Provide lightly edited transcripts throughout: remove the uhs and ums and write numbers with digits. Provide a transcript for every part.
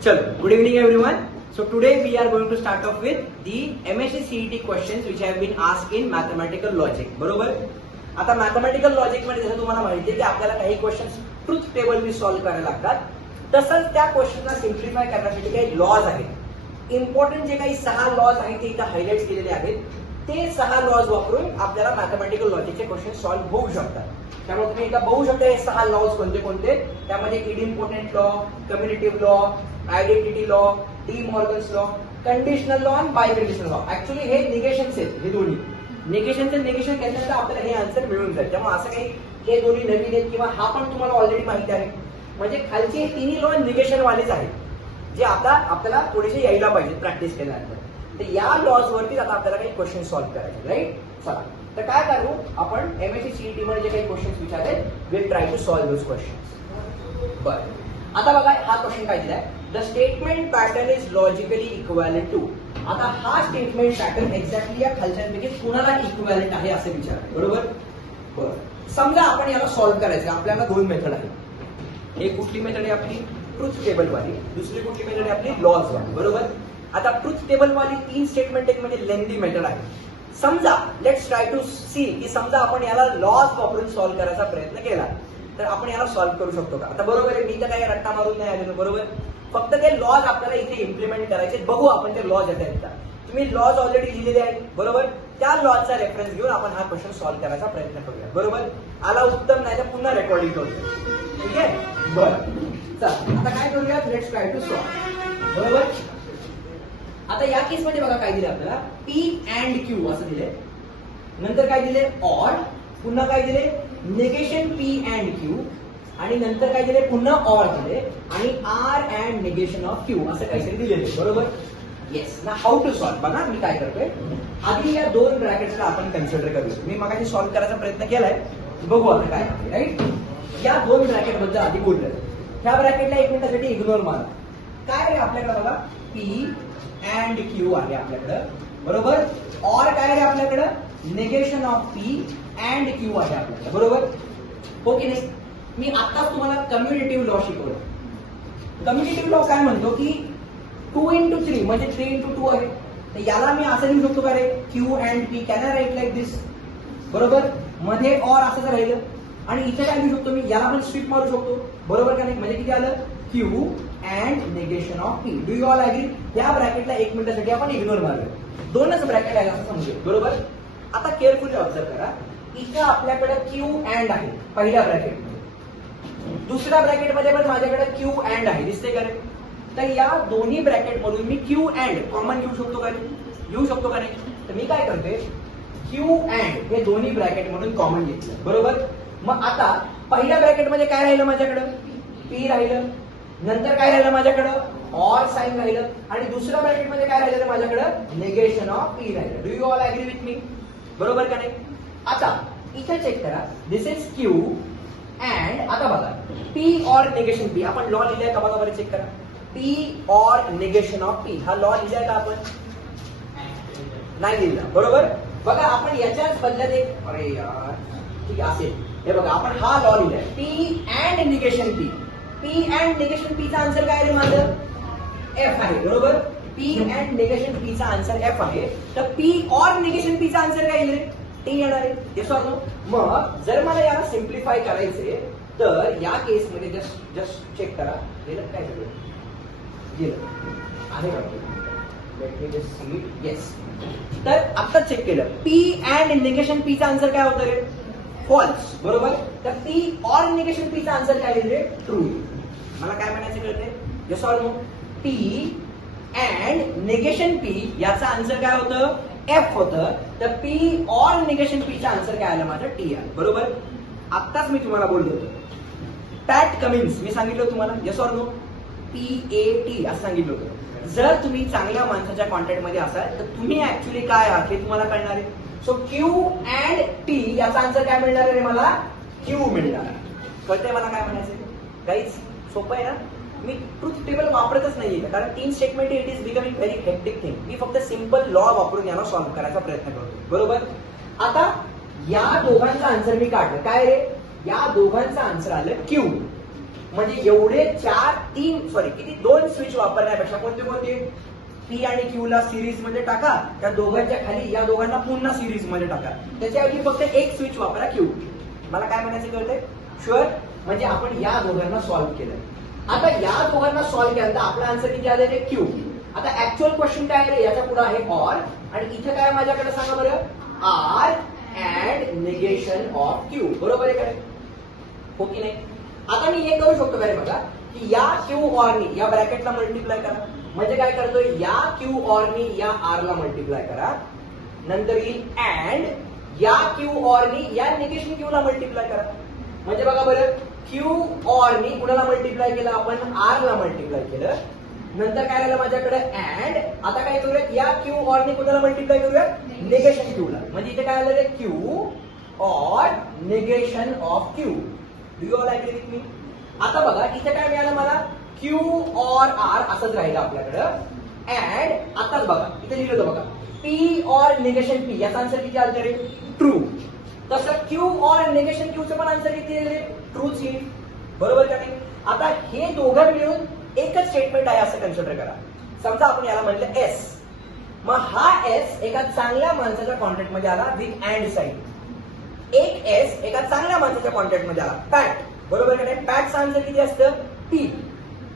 Chalo, good evening everyone. So today we are going to start off with the MSc CET questions which have been asked in mathematical logic. बरोबर? आता mathematical logic मध्ये जसं तुम्हाला माहिती आहे की आपल्याला काही क्वेश्चन्स ट्रुथ टेबल नी सॉल्व्ह करायला लागतात, तसंच त्या क्वेश्चनला सिम्प्लिफाय करण्यासाठी काही लॉज आहेत. इम्पॉर्टंट जे काही 6 लॉज आहेत ते इथे हायलाइट केलेले आहेत. ते 6 लॉज वापरून आपल्याला मॅथमॅटिकल लॉजिकचे क्वेश्चन सॉल्व्ह होऊ शकतात. त्यामुळे तुम्ही इथं बघू शकता हे 6 लॉज कोणते कोणते. त्यामध्ये idempotent law, commutative law, identity law, De Morgan's law, conditional law आणि बाय कंडिशनल लॉ. ऍक्च्युअली हे निगेशन्स आहेत. हे दोन्ही निगेशनचे निगेशन घेतल्यानंतर आपल्याला हे आन्सर मिळून जाईल. त्यामुळे असं काही हे दोन्ही नवीन आहेत किंवा हा पण तुम्हाला ऑलरेडी माहिती आहे. म्हणजे खालचे हे तिन्ही लॉ निगेशन वालेच आहेत जे आता आपल्याला थोडेसे यायला पाहिजे प्रॅक्टिस केल्यानंतर. तर या लॉज वरती आता आपल्याला काही क्वेश्चन सॉल्व्ह करायचे. राईट, चला तर काय करू आपण एमएससी सीईटी मध्ये जे काही क्वेश्चन्स विचारले will try to solve those questions. बरं, आता बघा हा क्वेश्चन काय दिलाय. The statement pattern is logically equivalent to. आता हा स्टेटमेंट पॅटर्न एक्झॅक्टली या खालच्यांपैकी कुणाला इक्विव्हॅलेंट आहे असं विचार. बरोबर बरं, समजा आपण याला सॉल्व्ह करायचं. आपल्याला 2 मेथड आहेत. एक कुठली मेथड आहे आपली ट्रुथ टेबल वाली, दुसरी कुठली मेथड आहे आपली लॉज वाली. बरोबर, आता ट्रुथ टेबल वाली 3 स्टेटमेंट एक म्हणजे लेंथी मेथड आहे. समजा लेट्स ट्राय टू सी की समजा आपण याला लॉज वापरून सॉल्व्ह करायचा प्रयत्न केला तर आपण याला सॉल्व्ह करू शकतो का. आता बरोबर आहे, मी तर काही रट्टा मारून नाही आलेलो. बरोबर, फक्त ते लॉज आपल्याला इथे इम्प्लिमेंट करायचे. बघू आपण ते लॉज येत आहेत का. तुम्ही लॉज ऑलरेडी लिहिलेले आहेत. बरोबर, त्या लॉजचा रेफरन्स घेऊन आपण हा क्वेश्चन सॉल्व्ह करायचा प्रयत्न करूया. बरोबर, आला उत्तम नाही तर पुन्हा रेकॉर्डिंग करूया. ठीक आहे, बरं चला आता काय करूया, लेट्स ट्राय टू सॉल्व्ह. बरोबर, आता या केस मध्ये बघा काय दिले आपल्याला, पी अँड क्यू असं दिले. नंतर काय दिले, ऑर. पुन्हा काय दिले, निगेशन पी अँड क्यू. आणि नंतर काय दिले, पुन्हा ऑर दिले. आणि R and negation of Q असं काहीतरी दिलेले. बरोबर, येस ना. हाऊ टू सॉल्व्ह बघा मी काय करतोय. आधी या 2 ब्रॅकेट्सला आपण कन्सिडर करूया. मी मगाशी सॉल्व्ह करायचा प्रयत्न केलाय, बघू आता काय. राईट, या 2 ब्रॅकेट बद्दल आधी बोलतोय. ह्या ब्रॅकेटला 1 मिनिटासाठी इग्नोर मारा. काय आहे आपल्याकडे बघा, पी अँड क्यू आहे आपल्याकडं. बरोबर, ऑर काय आहे आपल्याकडं, negation of P and Q आहे आपल्याकडे. बरोबर, हो की नाही. मी आताच तुम्हाला कम्युनिटिव्ह लॉ शिकवलं. कम्युनिटिव्ह लॉ काय म्हणतो की 2 into 3 म्हणजे 3 into 2 आहे. तर याला मी असं लिहू शकतो का रे, Q and P can I write like this. बरोबर, मध्ये ऑर असं राहिलं. आणि इथे काय लिहू शकतो मी, याला पण स्ट्रिप मारू शकतो. बरोबर का नाही. म्हणजे किती आलं, Q and negation of P. Do you all agree. या ब्रॅकेटला 1 मिनिटासाठी आपण इग्नोर मारलो. 2च ब्रॅकेट आहे असं समजू. बरोबर, आता केअरफुली ऑब्झर्व करा. इथं आपल्याकडे क्यू अँड आहे पहिल्या ब्रॅकेटमध्ये. दुसऱ्या ब्रॅकेटमध्ये पण माझ्याकडे क्यू अँड आहे, दिसते का रे. तर या दोन्ही ब्रॅकेट मधून मी क्यू अँड कॉमन घेऊ शकतो का रे, घेऊ शकतो का नाही. तर मी काय करते, क्यू अँड हे दोन्ही ब्रॅकेट मधून कॉमन घेतलं. बरोबर, मग आता पहिल्या ब्रॅकेटमध्ये काय राहिलं माझ्याकडं, पी राहिलं. नंतर काय राहिलं माझ्याकडं, ऑर साइन राहिलं. आणि दुसऱ्या ब्रॅकेटमध्ये काय राहिलं माझ्याकडं, निगेशन ऑफ पी राहिलं. Do you all agree with me. बरोबर का नाही. आता इथे चेक करा, दिस इज क्यू अँड आता बघा पी ऑर निगेशन पी. आपण लॉ लिहिलाय का बघा बरं, चेक करा. P or negation of P हा लॉ लिहिलाय का आपण, नाही लिहिला. बरोबर, बघा आपण याच्याच बदल्यात एक, अरे यार ठीक असेल, हे बघा आपण हा लॉ लिहिलाय, P and negation P. P and negation पीचा आन्सर काय आहे माझं, एफ आहे. बरोबर, पी अँड निगेशन पीचा आन्सर एफ आहे. तर पी ऑर निगेशन पीचा आन्सर काय येईल, टी येणार आहे. Yes or no. मग जर मला याला सिम्प्लिफाय करायचे तर या केसमध्ये जस्ट चेक करा, गेलं काय झालं, गेलं आहे का. Let me just see it. Yes, तर आता चेक केलं, पी अँड निगेशन पीचा आन्सर काय होतं रे, फॉल्स. बरोबर, तर पी ऑर निगेशन पीचा आन्सर काय येईल रे, ट्रू. मला काय म्हणायचं कळते, yes or no. P and negation P याचा आन्सर काय होतं, एफ होतं. तर पी ऑर निगेशन पीचा आन्सर काय आलं माझं, टी आलं. बरोबर, आत्ताच मी तुम्हाला बोललो होतो, पॅट कमिन्स मी सांगितलं तुम्हाला, येस ऑर नो. PAT असं सांगितलं होतं. जर तुम्ही चांगल्या माणसाच्या कॉन्टॅक्ट मध्ये असाल तर तुम्ही ऍक्च्युली काय आहात हे तुम्हाला कळणार आहे. सो क्यू अँड टी याचा आन्सर काय मिळणार आहे मला, क्यू मिळणार. कळतंय मला काय म्हणायचं, काहीच सोपं आहे ना. मी ट्रुथ टेबल वापरतच नाहीये कारण 3 statement it is becoming very hectic thing. मी फक्त सिंपल लॉ वापरून याला सॉल्व्ह करायचा प्रयत्न करतो. बरोबर, आता या दोघांचा आन्सर मी काढलं काय रे, या दोघांचा आन्सर आलं क्यू. म्हणजे एवढे दोन स्विच वापरण्यापेक्षा कोणते पी आणि क्यू ला सिरीज मध्ये टाका, त्या दोघांच्या खाली या दोघांना पुन्हा सिरीज मध्ये टाका, त्याच्याऐवजी फक्त एक स्विच वापरा क्यू. मला काय म्हणायचं कळतंय? शुअर. म्हणजे आपण या दोघांना सॉल्व्ह केलं. आता या दोघांना सॉल्व्ह केल्यानंतर आपला आन्सर किती आले ते क्यू. आता ऍक्च्युअल क्वेश्चन काय आहे? याच्या पुढे आहे ऑर आणि इथे काय माझ्याकडे सांगा बरं, R and negation of Q. बरोबर आहे काय? हो की नाही? आता मी हे करू शकतो काय बघा, की या क्यू ऑरनी या ब्रॅकेटला मल्टिप्लाय करा. म्हणजे काय करतोय, या क्यू ऑरनी या आर ला मल्टिप्लाय करा, नंतर येईल अँड या क्यू ऑरनी या निगेशन क्यू ला मल्टिप्लाय करा. म्हणजे बघा बरं, क्यू ऑरनी कुणाला मल्टिप्लाय केलं आपण, आर ला मल्टिप्लाय केलं, नंतर काय आलं माझ्याकडे अँड. आता काय करूयात, या क्यू ऑरनी कुणाला मल्टिप्लाय करूयात, निगेशन क्यू ला. म्हणजे इथे काय आलं, Q or negation of Q. Do you all agree with me? आता बघा इथे काय मिळालं मला, क्यू ऑर आर असंच राहिलं आपल्याकडं. अँड आताच बघा इथे लिहिलं होतं बघा, पी ऑर निगेशन पी, याचा आन्सर किती आलं रे, ट्रू. तसं क्यू ऑर निगेशन क्यूचं पण आन्सर किती आहे, ट्रूच येईल. बरोबर का नाही? आता हे दोघं मिळून एकच स्टेटमेंट आहे असं कन्सिडर करा. समजा आपण याला म्हणलं एस, मग हा एस एका चांगल्या माणसाच्या कॉन्ट्रॅक्ट मध्ये आला विथ अँड साईन. एक एस एका चांगल्या माणसाच्या कॉन्ट्रॅक्ट मध्ये आला पॅट. बरोबर का नाही? पॅटचं आन्सर किती असतं, पी.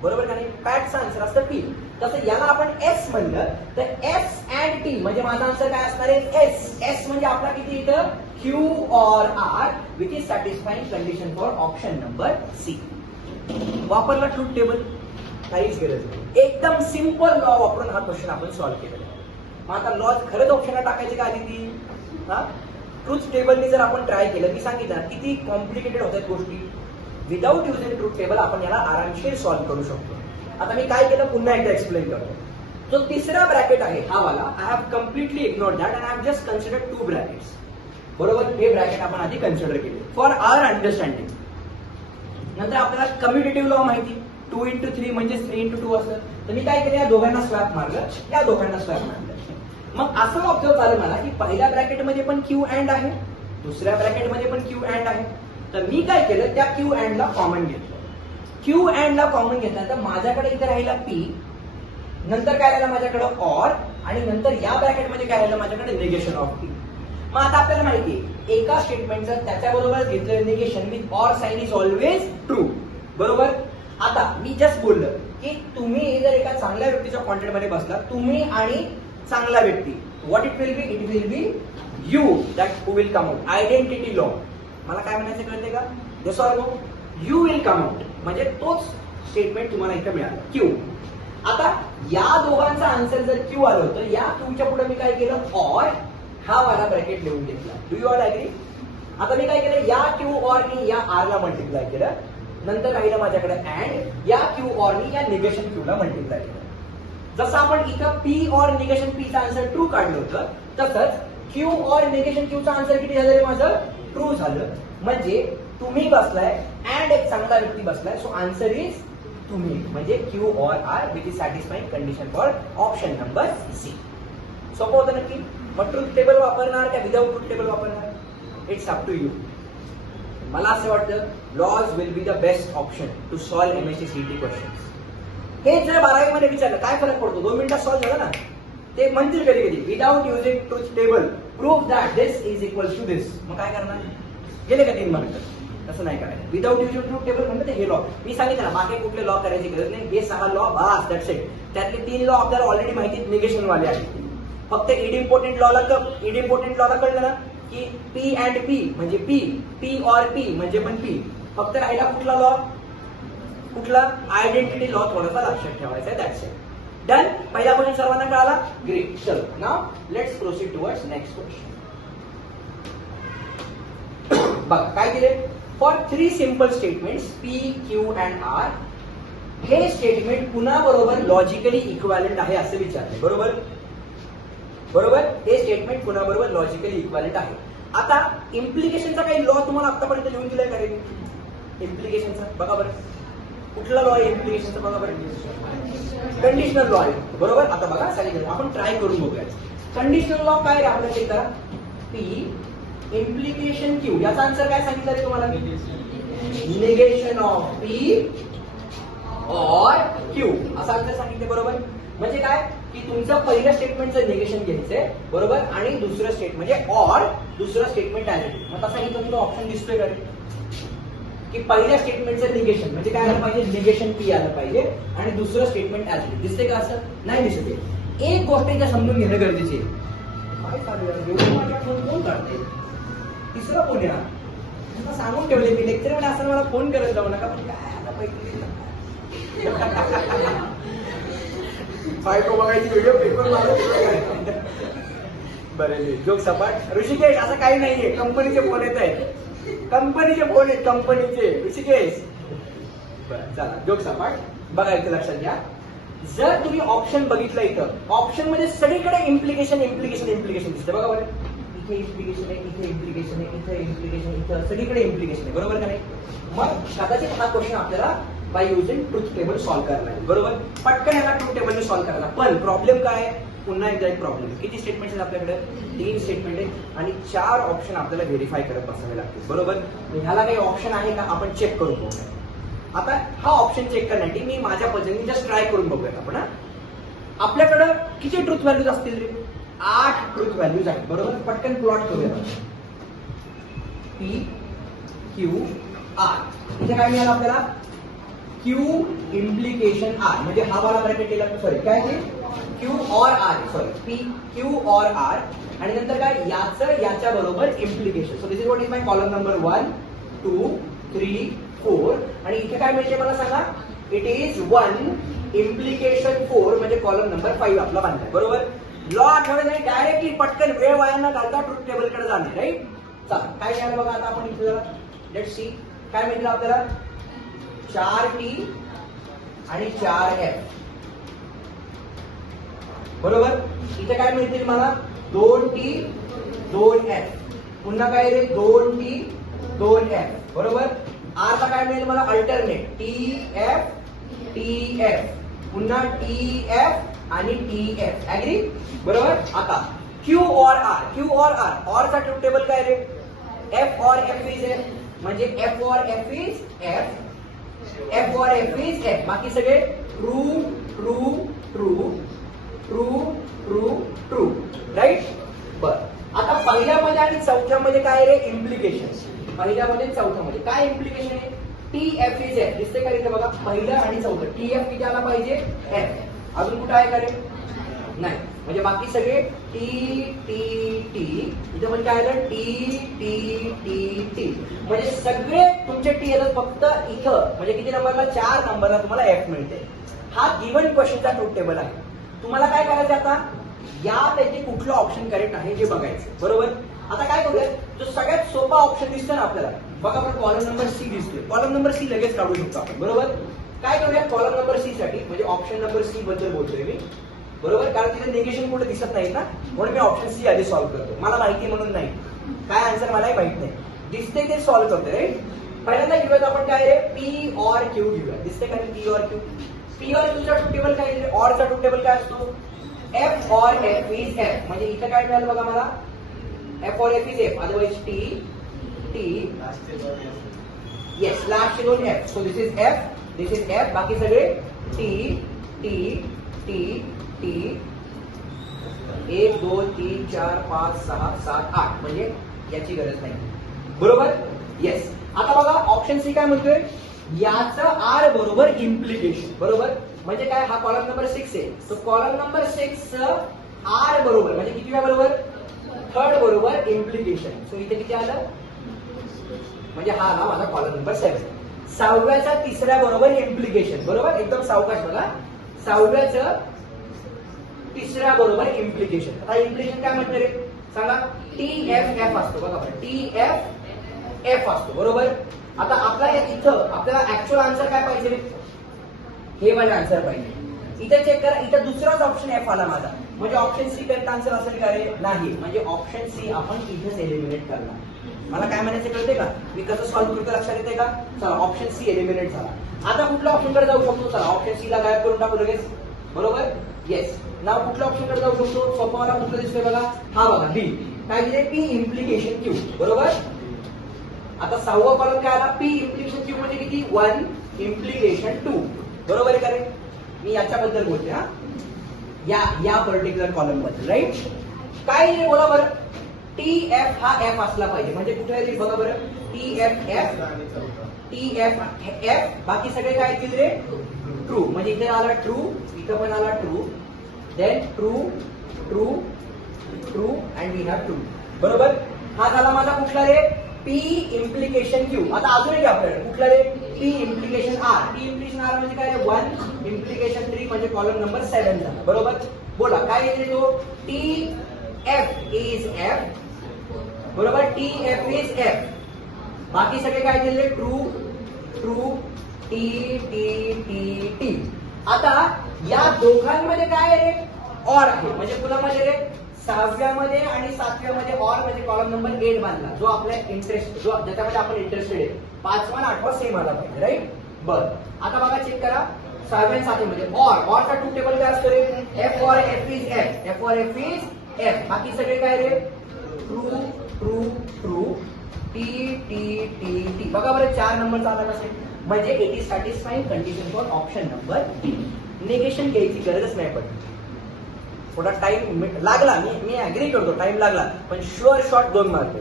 बरोबर का नाही? पॅटचं आन्सर असतं पी. तसं याला आपण एस म्हणलं तर एस अँड टी म्हणजे माझा आन्सर काय असणार आहे, एस. एस म्हणजे आपला किती इथं, Q or R which is satisfying condition for option number C. वापरला ट्रूथ टेबल, काहीच गरज नाही. एकदम सिंपल लॉ वापरून हा क्वेश्चन आपण सॉल्व्ह केलेला आहे. मग आता लॉ खरंच ऑप्शनला टाकायची का आधी ती, हा ट्रूथ टेबलनी जर आपण ट्राय केलं, मी सांगितलं किती कॉम्प्लिकेटेड होतात गोष्टी. विदाउट युजिंग ट्रूथ टेबल आपण याला आरामशीर सॉल्व्ह करू शकतो. आता मी काय केलं पुन्हा एकदा एक्सप्लेन करतो. जो तिसरा ब्रॅकेट आहे हा वाला, I have completely ignored that and I have just considered 2 brackets. बरोबर, हे ब्रॅकेट आपण आधी कन्सिडर केले फॉर आवर अंडरस्टँडिंग. नंतर आपल्याला कम्युटेटिव्ह लॉ माहिती, 2 into 3 म्हणजे 3 into 2 असतं. तर मी काय केलं, या दोघांना स्वॅप मारलं, या दोघांना स्वॅप मारलं. मग असं ऑब्झर्व झालं मला की पहिल्या ब्रॅकेटमध्ये पण क्यू अँड आहे, दुसऱ्या ब्रॅकेटमध्ये पण क्यू अँड आहे. तर मी काय केलं, त्या क्यू अँड ला कॉमन घेतलं. क्यू अँड ला कॉमन घेतला तर माझ्याकडे इथे राहिला पी, नंतर काय राहिलं माझ्याकडे ऑर, आणि नंतर या ब्रॅकेटमध्ये काय राहिलं माझ्याकडे निगेशन ऑफ पी. मग आता आपल्याला माहिती आहे एका स्टेटमेंटचं त्याच्याबरोबर घेतलेलं negation with or sign is always true. बरोबर. आता मी जस्ट बोललं की तुम्ही जर एका चांगल्या व्यक्तीच्या कॉन्टॅक्ट मध्ये बसला, तुम्ही आणि चांगला व्यक्ती, what it will be, it will be you that who will come out. Identity law. मला काय म्हणायचं कळते का, जसं or you will come out म्हणजे तोच स्टेटमेंट तुम्हाला इथं मिळालं क्यू. आता या दोघांचा आन्सर जर क्यू आलं होतं, या क्यूच्या पुढे मी काय केलं, ऑर हा वाला ब्रॅकेट लिहून घेतला. Do you all agree? आता मी काय केलं, या क्यू ऑरनी या आर ला मल्टिप्लाय केलं, नंतर राहिलं माझ्याकडे अँड या क्यू ऑरनी या निगेशन क्यू ला मल्टिप्लाय केलं. जसं आपण इथं पी ऑर निगेशन पीचं आन्सर ट्रू काढलं होतं, तसंच क्यू ऑर निगेशन क्यूचं आन्सर किती झालं माझं, ट्रू झालं. म्हणजे तुम्ही बसलाय अँड एक चांगला व्यक्ती बसलाय, सो आन्सर इज तुम्ही, म्हणजे Q or R which is satisfying condition for option number C. सोपं होतं नक्की. मग ट्रूथ टेबल वापरणार का विदाउट ट्रूथ टेबल वापरणार, इट्स अप टू यू. मला असं वाटतं laws will be the best option to solve MSc CET questions. हे जर 12वी मध्ये विचारलं काय फरक पडतो, 2 मिनिटात सॉल्व्ह झालं ना. ते म्हणतील कधी कधी without using truth table prove that this is equal to this. मग काय करणार, गेले का 3 मार्क. तसं नाही करायचं. विदाउट युजिंग ट्रूथ टेबल म्हणजे हे लॉ मी सांगितलं ना, बाकी कुठले लॉ करायची गरज नाही. हे 6 लॉ बास, दॅट्स इट. त्यातले 3 लॉ आपल्याला ऑलरेडी माहिती निगेशन वाले आहेत. फक्त इडिम्पॉर्टंट लॉला कळलं ना की पी अँड पी म्हणजे पी, पी ऑर पी म्हणजे पण पी. फक्त राहिला कुठला लॉ, कुठला आयडेंटिटी लॉ थोडासा लक्षात ठेवायचा आहे. That's it. डन. पहिला क्वेश्चन सर्वांना कळाला, ग्रेट. चलो now let's proceed towards next question. बघा काय दिले, for 3 simple statements P Q and R. हे स्टेटमेंट पुन्हा बरोबर लॉजिकली इक्वालेंट आहे असं विचारले. बरोबर बरोबर, हे स्टेटमेंट पुन्हा बरोबर लॉजिकली इक्वालेंट आहे. आता इम्प्लिकेशनचा काही लॉ तुम्हाला आतापर्यंत लिहून दिलाय का रे, इम्प्लिकेशनचा बघा बरं. कुठला लॉ आहे इम्प्लिकेशनचा बघा बरं, कंडिशनल लॉ आहे. बरोबर. आता बघा सांगितलं, आपण ट्राय करून बघूया. कंडिशनल लॉ काय आपल्याला चेक करा, पी इम्प्लिकेशन क्यू. याचा आन्सर काय सांगितलं रे तुम्हाला, negation of P or Q असं आन्सर सांगितलं बरोबर. म्हणजे काय की तुमचं पहिलं स्टेटमेंटचं निगेशन घ्यायचंय बरोबर आणि दुसरं स्टेटमेंट म्हणजे ऑर दुसरं स्टेटमेंट ऍडिटिव्ह. मग तसा इथं तुला ऑप्शन दिसतोय का की पहिल्या स्टेटमेंटचं निगेशन म्हणजे काय आलं पाहिजे निगेशन पी आलं पाहिजे आणि दुसरं स्टेटमेंट ऍडिटिव्ह दिसते का असं नाही दिसते. एक गोष्ट इथं समजून घेणं गरजेचे आहे. काय चालू आहे माझ्या फोन कोण काढते तिसरा फोन या सांगून ठेवले मी लेक्चर मध्ये असताना मला फोन करत जाऊ नका पण काय आता पैकी बायको बघायची व्हिडिओ पेपर बरे जोक सपाट. ऋषिकेश असं काही नाहीये कंपनीचे फोन येत आहेत कंपनीचे फोन आहेत कंपनीचे ऋषिकेश. बरं चला जोक सपाट बघा इथे लक्षात घ्या. जर तुम्ही ऑप्शन बघितलं इथं ऑप्शन मध्ये सगळीकडे इम्प्लिकेशन इम्प्लिकेशन इम्प्लिकेशन दिसते बघा बरं. इथे इम्प्लिकेशन आहे इथे इम्प्लिकेशन आहे इथे इम्प्लिकेशन इथं सगळीकडे इम्प्लिकेशन आहे बरोबर का नाही. मग कदाचित हा क्वेश्चन आपल्याला by using truth table solve करायला लागेल बरोबर. पटकन याला ट्रुथ टेबलने सॉल्व्ह करायला. पण प्रॉब्लेम काय आहे पुन्हा एकदा एक प्रॉब्लेम किती स्टेटमेंट आहेत आपल्याकडे 3 स्टेटमेंट आहेत आणि 4 ऑप्शन आपल्याला व्हेरीफाय करत बसावे लागतील बरोबर. ह्याला काही ऑप्शन आहे का आपण चेक करून बघूया. आता हा ऑप्शन चेक करण्यासाठी मी माझ्या पद्धतीने जस्ट ट्राय करून बघूयात आपण. आपल्याकडं किती ट्रुथ व्हॅल्यूज असतील रे 8 ट्रुथ व्हॅल्यूज आहेत बरोबर. पटकन प्लॉट करूया. पी क्यू आर इथे काय मिळालं आपल्याला क्यू इम्प्लिकेशन आर म्हणजे हा वाला ब्रॅकेट केला सॉरी काय ते Q or R sorry P Q or R आणि नंतर काय याचं याच्या बरोबर implication. So this is what is my column number 1 2 3 4 आणि इथे काय मिळते मला सांगा इट इज 1 इम्प्लिकेशन 4 म्हणजे कॉलम नंबर 5 आपला बांधलाय बरोबर. लॉ आठवडे नाही डायरेक्टली पटकन वेळ वाया न घालता ट्रुथ टेबल कडे जाणार राईट. चला काय मिळालं बघा आता आपण इथे जरा लेट्स सी काय मिळतं आपल्याला 4T आणि 4F बरोबर. इथे काय मिळतील मला 2T 2F पुन्हा काय रे 2T 2F बरोबर. आरला काय मिळेल मला अल्टरनेट TF TF पुन्हा TF आणि TF ऍग्री बरोबर. आता Q और R और चा ट्रुथ टेबल काय रे F or F is F म्हणजे F or F is F or F is F बाकी सगळे true true true true true true right. बर आता पहिल्यामध्ये आणि चौथ्यामध्ये काय रे इम्प्लिकेशन पहिल्यामध्ये चौथ्यामध्ये काय इम्प्लिकेशन आहे TF इज F दिसते का इथे बघा पहिलं आणि चौथं TF किती आला पाहिजे F अजून कुठं आहे का रे नाही म्हणजे बाकी सगळे T T T इथे म्हणजे काय आलं T T T T म्हणजे सगळे तुमचे T येतात फक्त इथं म्हणजे किती नंबरला 4 नंबरला तुम्हाला F मिळते. हा गिव्हन क्वेश्चनचा ट्रुथ टेबल आहे. तुम्हाला काय करायचं आता यापैकी कुठलं ऑप्शन करेक्ट आहे हे बघायचं बरोबर. आता काय करूया जो सगळ्यात सोपा ऑप्शन दिसतो ना आपल्याला बघा आपण कॉलम नंबर सी दिसतोय कॉलम नंबर सी लगेच काढू शकतो आपण बरोबर. काय करूया कॉलम नंबर सी साठी म्हणजे ऑप्शन नंबर सी बद्दल बोलतोय मी बरोबर कारण तिथे निगेशन कुठे दिसत नाही ना म्हणून मी ऑप्शन सी आधी सॉल्व्ह करतो. मला माहिती म्हणून नाही काय आन्सर मलाही माहित नाही दिसते ते सॉल्व्ह करतोय राईट. पहिल्यांदा घेऊयात आपण काय रे पी और क्यू घेऊया दिसते का पी और क्यू. पी और क्यूचा ट्रुथ टेबल काय ऑरचा ट्रुथ टेबल काय असतो F or F is F म्हणजे इथं काय मिळालं बघा मला F or F is F otherwise T T yes last दोन F so this is F बाकी सगळे T T T T 1 2 3 4 5 6 7 8 म्हणजे याची गरज नाही बरोबर. येस आता बघा ऑप्शन सी काय म्हणतोय याचं R बरोबर इम्प्लिकेशन बरोबर म्हणजे काय हा कॉलम नंबर 6 आहे. तो कॉलम नंबर 6 R बरोबर म्हणजे किती वेळा बरोबर थर्ड बरोबर इम्प्लिकेशन. सो इथे किती आलं म्हणजे हा आला माझा कॉलम नंबर 7. सहाव्याचा तिसऱ्या बरोबर इम्प्लिकेशन बरोबर एकदम सावकाश बघा सहाव्याचं तिसऱ्या बरोबर इम्प्लिकेशन. आता इम्प्लिकेशन काय म्हणतं रे सांगा TFF असतो बघा TFF असतो बरोबर. आता आपला इथं आपल्याला ऍक्च्युअल आन्सर काय पाहिजे हे माझा आन्सर पाहिजे. इथे चेक करा इथं दुसराच ऑप्शन F आला माझा म्हणजे ऑप्शन सी करेक्ट आन्सर असेल का रे नाही म्हणजे ऑप्शन सी आपण इथेच एलिमिनेट करणार. मला काय म्हणायचं कळते का मी कसं सॉल्व्ह करतो लक्षात येते का. चला ऑप्शन सी एलिमिनेट झाला. आता कुठल्या ऑप्शन कडे जाऊ शकतो चला ऑप्शन सी ला गायब करून टाकू लगेच बरोबर. येस नाव कुठल्या ऑप्शन कडे जाऊ शकतो सोपा मला कुठलं दिसतोय बघा हा बघा बी काय दिले पी इम्प्लिकेशन क्यू बरोबर. आता 6वा कॉलम काय आला पी इम्प्लिकेशन क्यू म्हणजे किती 1 इम्प्लिकेशन 2 बरोबर आहे का रे? मी याच्याबद्दल बोलते हा, या पर्टिक्युलर कॉलम बद्दल, राईट? काय रे बोला बरं? टी एफ हा एफ असला पाहिजे, म्हणजे कुठे आहे बघा बरं, T F F, T F F, बाकी सगळे काय येतील रे? ट्रू. म्हणजे इथे आला ट्रू, इथं पण आला true, then true true true and we have true. बरोबर? हा झाला माझा कुठला रे? P implication Q. आता अजून एक आपल्याकडे कुठला रे? P implication R. P implication R म्हणजे काय? 1 इम्प्लिकेशन 3 म्हणजे कॉलम नंबर 7 झाला. बरोबर? बोला काय येते तो? T F is F. बरोबर? T F is F. बाकी सगळे काय दिले? True true T T T T. आता या दोघांमध्ये काय रे? ऑर आहे. म्हणजे कुणामध्ये रे? 6व्यामध्ये आणि 7व्यामध्ये ऑर म्हणजे कॉलम नंबर 8 बांधला, जो आपल्या इंटरेस्ट, जो ज्याच्यामध्ये आपण इंटरेस्टेड आहे. 5वा आणि 8वा सेम आला पाहिजे, राईट? बर, आता बघा चेक करा 6व्या आणि 7व्यामध्ये ऑरचा ट्रूथ टेबल काय असतो रे? F or F is F, F or F is F. बाकी सगळे काय रे? True true true T T T T. बघा बरं 4 नंबर आला नसेल म्हणजे it is satisfying condition for option number D. Negation घ्यायची गरजच नाही पडली. थोडा टाइम लागला, मी अग्री करतो, टाइम लागला, पण sure shot 2 mark,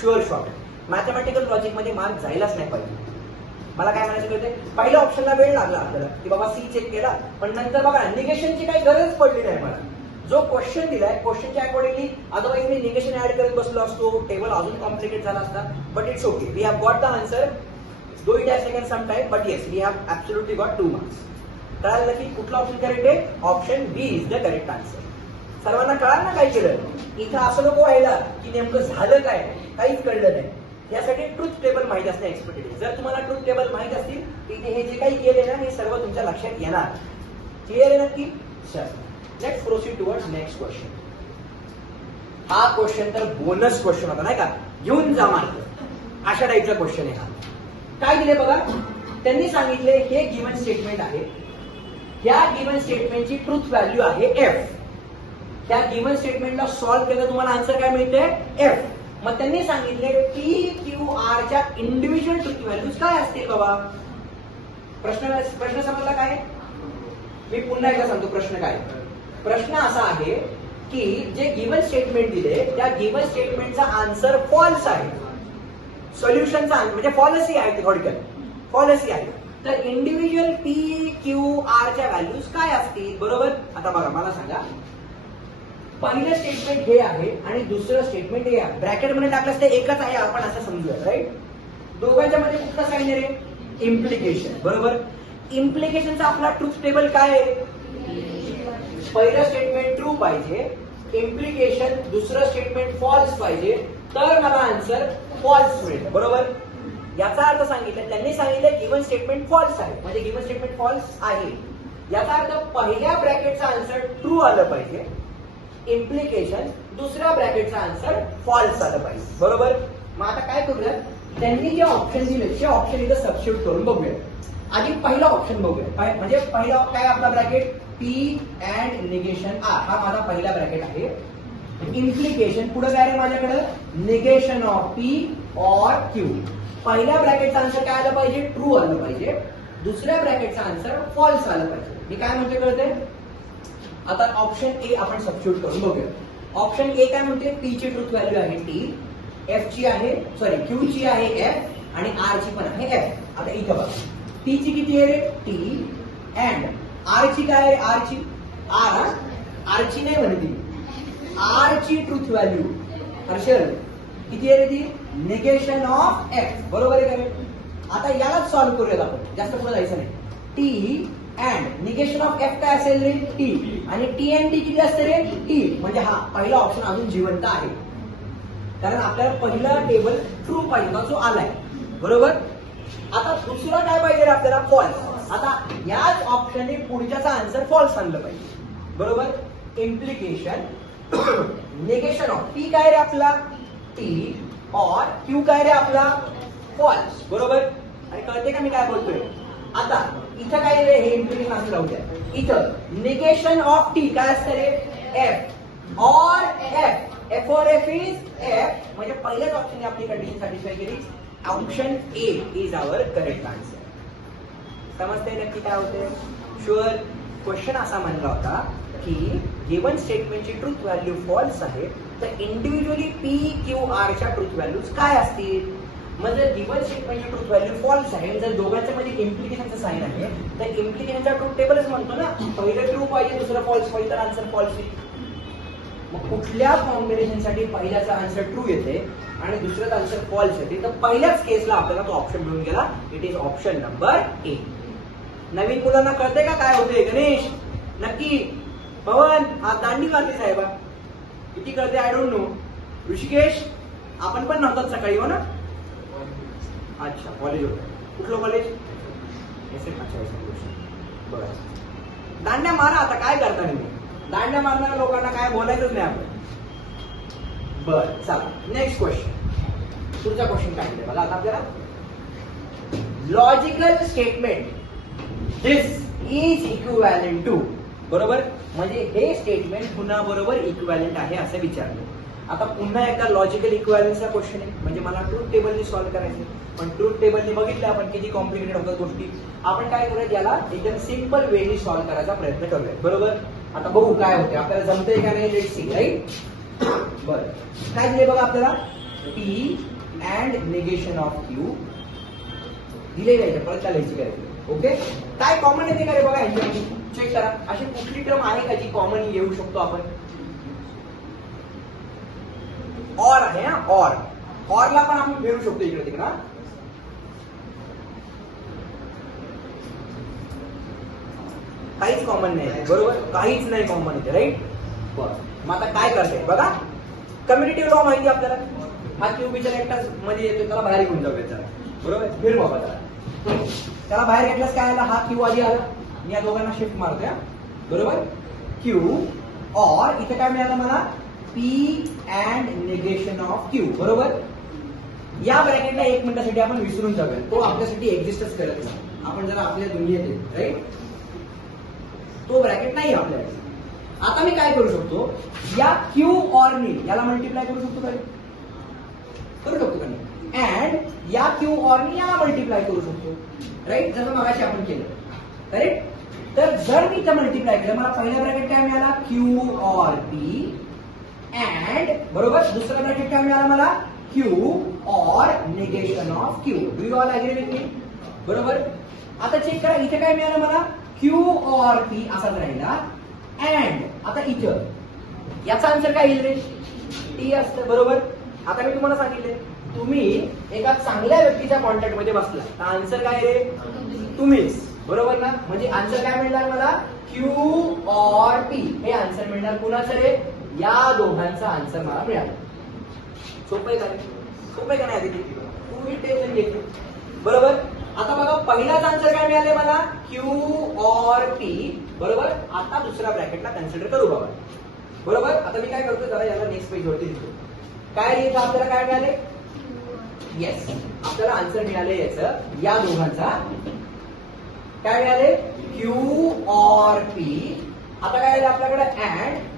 sure shot. Mathematical logic मध्ये मार्क जायलाच नाही पाहिजे. मला काय म्हणायचं कळते? पहिल्या ऑप्शनला वेळ लागला आपल्याला की बाबा सी चेक केला, पण नंतर बघा निगेशनची काही गरज पडली नाही मला. जो क्वेश्चन दिलाय क्वेश्चनच्या अकॉर्डिंगली, अदरवाईज मी निगेशन ऍड करत बसलो असतो, टेबल अजून कॉम्प्लिकेट झाला असता. But it's okay, we have got the answer. Though it has taken some time, but yes we have absolutely got 2 marks. कळालं की कुठला ऑप्शन करेक्ट आहे? Option B is the correct answer. सर्वांना कळाल ना काय केलं? इथं असं नको व्हायला की नेमकं झालं काय, काहीच कळलं नाही. यासाठी ट्रूथ टेबल माहिती असणे एक्सपेक्टेड आहे. जर तुम्हाला ट्रूथ टेबल माहित असतील तर इथे हे जे काही केले ना, हे सर्व तुमच्या लक्षात येणार. क्लिअर आहे नक्की? चल, let's proceed towards next question. हा क्वेश्चन तर बोनस क्वेश्चन होता नाही का? घेऊन जा मार्क, अशा टाईपचा क्वेश्चन आहे हा. काय दिले बघा, त्यांनी सांगितले हे गिवन स्टेटमेंट आहे, या गिवन स्टेटमेंटची ट्रूथ व्हॅल्यू आहे एफ. त्या गिवन स्टेटमेंटला सॉल्व्ह केलं तुम्हाला आन्सर काय मिळते? एफ. मग त्यांनी सांगितले पी क्यू आर च्या इंडिव्हिज्युअल ट्रूथ व्हॅल्यूज काय असतील बाबा? प्रश्न समजला काय? मी पुन्हा एकदा सांगतो प्रश्न काय. प्रश्न असा आहे की जे गिवन स्टेटमेंट दिले त्या गिवन स्टेटमेंटचा आन्सर फॉल्स आहे. सोल्युशनचा म्हणजे फॉल्सही आहे, थोडक्यात फॉल्सही आहे. तर इंडिव्हिज्युअल पी क्यू आर च्या व्हॅल्यूज काय असतील? बरोबर? आता बघा मला सांगा, पहिलं स्टेटमेंट हे आहे आणि दुसरं स्टेटमेंट हे आहे. ब्रॅकेटमध्ये टाकलं ते एकच आहे आपण असं समजूया, राईट? दोघांच्या मध्ये कुठला साइन आहे रे? इम्प्लिकेशन. बरोबर? इम्प्लिकेशनचा आपला ट्रूथ टेबल काय आहे? पहिलं स्टेटमेंट ट्रू पाहिजे, इम्प्लिकेशन दुसरं स्टेटमेंट फॉल्स पाहिजे, तर मला आन्सर फॉल्स मिळेल. बरोबर? याचा अर्थ सांगितलं, त्यांनी सांगितलं गिवन स्टेटमेंट फॉल्स आहे, म्हणजे गिवन स्टेटमेंट फॉल्स आहे. याचा अर्थ पहिल्या ब्रॅकेटचा आन्सर ट्रू आलं पाहिजे, इम्प्लिकेशन दुसऱ्या ब्रॅकेटचा आन्सर फॉल्स आलं पाहिजे. बरोबर? मग आता काय करूया, त्यांनी जे ऑप्शन दिले ते ऑप्शन इथं सबस्टिट्यूट करून बघूया. आधी पहिला ऑप्शन बघूया. काय म्हणजे पहिला काय आपला bracket? P and negation R, हा माझा पहिला ब्रॅकेट आहे. इम्प्लिकेशन पुढे काय रे माझ्याकडे? Negation of P or Q. पहिल्या ब्रॅकेटचा आन्सर काय आलं पाहिजे? ट्रू आलं पाहिजे. दुसऱ्या ब्रॅकेटचा आन्सर फॉल्स आलं पाहिजे. मी काय म्हणते कळते? आता ऑप्शन ए आपण सबस्टिट्यूट करून बघूया. ऑप्शन ए काय म्हणते? पी ची ट्रूथ व्हॅल्यू आहे टी, एफ ची आहे, सॉरी क्यू ची आहे एफ आणि आर ची पण आहे एफ. आता इथं बघा, पी ची किती आहे रे? टी. अँड आर ची काय आहे? आर ची आर ची नाही म्हणते, आर ची ट्रूथ व्हॅल्यू हर्षल किती आहे रे ती? Negation of F. बरोबर आहे का? आता यालाच सॉल्व्ह करूयात आपण, जास्त पुढे जायचं नाही. T and negation of F काय असेल रे? टी. आणि टी अँड टी किती असते रे? टी. म्हणजे हा पहिला ऑप्शन अजून जिवंत आहे, कारण आपल्याला पहिला टेबल ट्रू पाहिजे जो आलाय. बरोबर? आता दुसरा काय पाहिजे रे आपल्याला? फॉल्स. आता याच ऑप्शनने पुढच्याचा आन्सर फॉल्स आणलं पाहिजे. बरोबर? इम्प्लिकेशन निगेशन ऑफ पी काय रे आपला? टी और क्यू काय रे आपला? फॉल्स. बरोबर? आणि कळते का मी काय बोलतोय? आता इथं काय रे? हे इम्प्लिकेशन असं राहू द्या. इथं निगेशन ऑफ टी काय असतं रे? F or F. F or F is F. म्हणजे पहिल्याच ऑप्शनने आपली कंडिशन सॅटिस्फाय केली. Option A is our correct answer. समजते नक्की काय होते? शुअर. क्वेश्चन असा म्हणला होता की गिवन स्टेटमेंटची ट्रूथ व्हॅल्यू फॉल्स आहे, तर इंडिव्हिज्युअली पी क्यू आर च्या ट्रूथ व्हॅल्यूज काय असतील? म्हणजे गिवन स्टेटमेंटची ट्रूथ व्हॅल्यू फॉल्स आहे, जर दोघांच्या मध्ये इम्प्लिकेशनचं साइन आहे तर इम्प्लिकेशनचा ट्रूथ टेबलच म्हणतो ना, पहिलं ट्रू पाहिजे दुसरं फॉल्स पाहिजे तर आन्सर फॉल्स येईल. मग कुठल्या कॉम्बिनेशनसाठी पहिल्याचा आन्सर ट्रू येते आणि दुसऱ्याचा आन्सर फॉल्स येते, तर पहिल्याच केसला आपल्याला तो ऑप्शन मिळून गेला. It is option number A. नवीन मुलांना कळते का काय होते? गणेश नक्की. पवन हा दांडी मारली साहेबा, किती कळते आय डोंट नो. ऋषिकेश आपण पण नव्हतात सकाळी हो ना? अच्छा कॉलेज होतं. कुठलं कॉलेज? बरं. दांड्या मारा आता, काय करता तुम्ही? दांड्या मारणाऱ्या लोकांना काय बोलायचंच नाही आपण. बर चला नेक्स्ट क्वेश्चन. पुढचा क्वेश्चन काय आहे बघा आता आपल्याला. Logical statement this is equivalent to. बरोबर, म्हणजे हे स्टेटमेंट पुन्हा बरोबर इक्विव्हॅलेंट आहे असं विचारलं. आता पुन्हा एकदा लॉजिकल इक्विव्हॅलन्सचा क्वेश्चन आहे, म्हणजे मला ट्रूथ टेबलनी सॉल्व्ह करायचं. पण ट्रूथ टेबलनी बघितलं आपण किती कॉम्प्लिकेटेड होतात गोष्टी. आपण काय करूयात, याला एकदम सिंपल वेनी सॉल्व्ह करायचा प्रयत्न करूयात. बरोबर, आता बघू काय होते, आपल्याला जमतंय का नाही. Let's see. राईट. बरं, काय दिले बघा आपल्याला. P and negation of Q दिले नाही, परत चालायची करायची. ओके, काय कॉमन येते का रे बघा ह्याच्यामध्ये. चेक करा, अशी कुठली टर्म आहे का जी कॉमन येऊ शकतो आपण. ऑर आहे ना, ऑर. ऑरला पण आपण फेरू शकतो इकडे तिकडे. काहीच कॉमन नाही. बरोबर, काहीच नाही कॉमन येते. राईट. बरं, मग आता काय करते बघा. कम्युनिटी लॉ माहिती आपल्याला. हा क्यू बिचार एकटाच मध्ये येतो, त्याला बाहेर घेऊन जाऊया त्याला. बरोबर, फिर बाबा त्याला बाहेर घेतल्यास काय आला, हा क्यू आधी आला. मी या दोघांना शिफ्ट मारतोय. बरोबर, क्यू ऑर इथे काय मिळालं मला, P and negation of Q. बरोबर, या ब्रॅकेटला एक मिनिटासाठी आपण विसरून जाऊया, तो आपल्यासाठी एक्झिस्टच करत नाही. आपण जरा आपल्या दुनियेत येतो. राईट, तो ब्रॅकेट नाही आपल्याकडे. आता मी काय करू शकतो, या क्यू ऑर नी याला मल्टिप्लाय करू शकतो. काय करू शकतो का नाही. अँड या क्यू ऑर नी याला मल्टिप्लाय करू शकतो. राईट, जसं मगाशी आपण केलं. करेक्ट. तर जर मी इथं मल्टिप्लाय केलं, मला पहिला ब्रॅकेट काय मिळाला, क्यू ऑर पी अँड बरोबर दुसरा ब्रॅकेट काय मिळाला मला, Q or negation of Q. Do you all agree with me. बरोबर, आता चेक करा, इथे काय मिळालं मला, क्यू ऑर पी असाच राहिला. अँड आता इथं याचा आन्सर काय येईल रे, टी असतं. बरोबर, आता मी तुम्हाला सांगितले, तुम्ही एका चांगल्या व्यक्तीच्या कॉन्टॅक्ट मध्ये बसला तर आन्सर काय रे, तुम्हीच. बरोबर ना, म्हणजे आन्सर काय मिळणार मला, क्यू ऑर पी. हे आन्सर मिळणार कुणाचं रे, या दोघांचा आन्सर मला मिळाला. सोपं का नाही, सोपं का नाही आधी तुम्ही टेन्शन घेतली. बरोबर, आता बघा पहिलाच आन्सर काय मिळाले मला, क्यू ऑर पी. बरोबर, आता दुसऱ्या ब्रॅकेटला कन्सिडर करू बघा. बरोबर, आता मी काय करतो, जरा याला नेक्स्ट पेज वरती लिहितो. काय लिहितो आपल्याला, काय मिळाले, येस आपल्याला आन्सर मिळाले याचं, या दोघांचा काय मिळाले, क्यू ऑर पी. आता काय आलं आपल्याकडे, अँड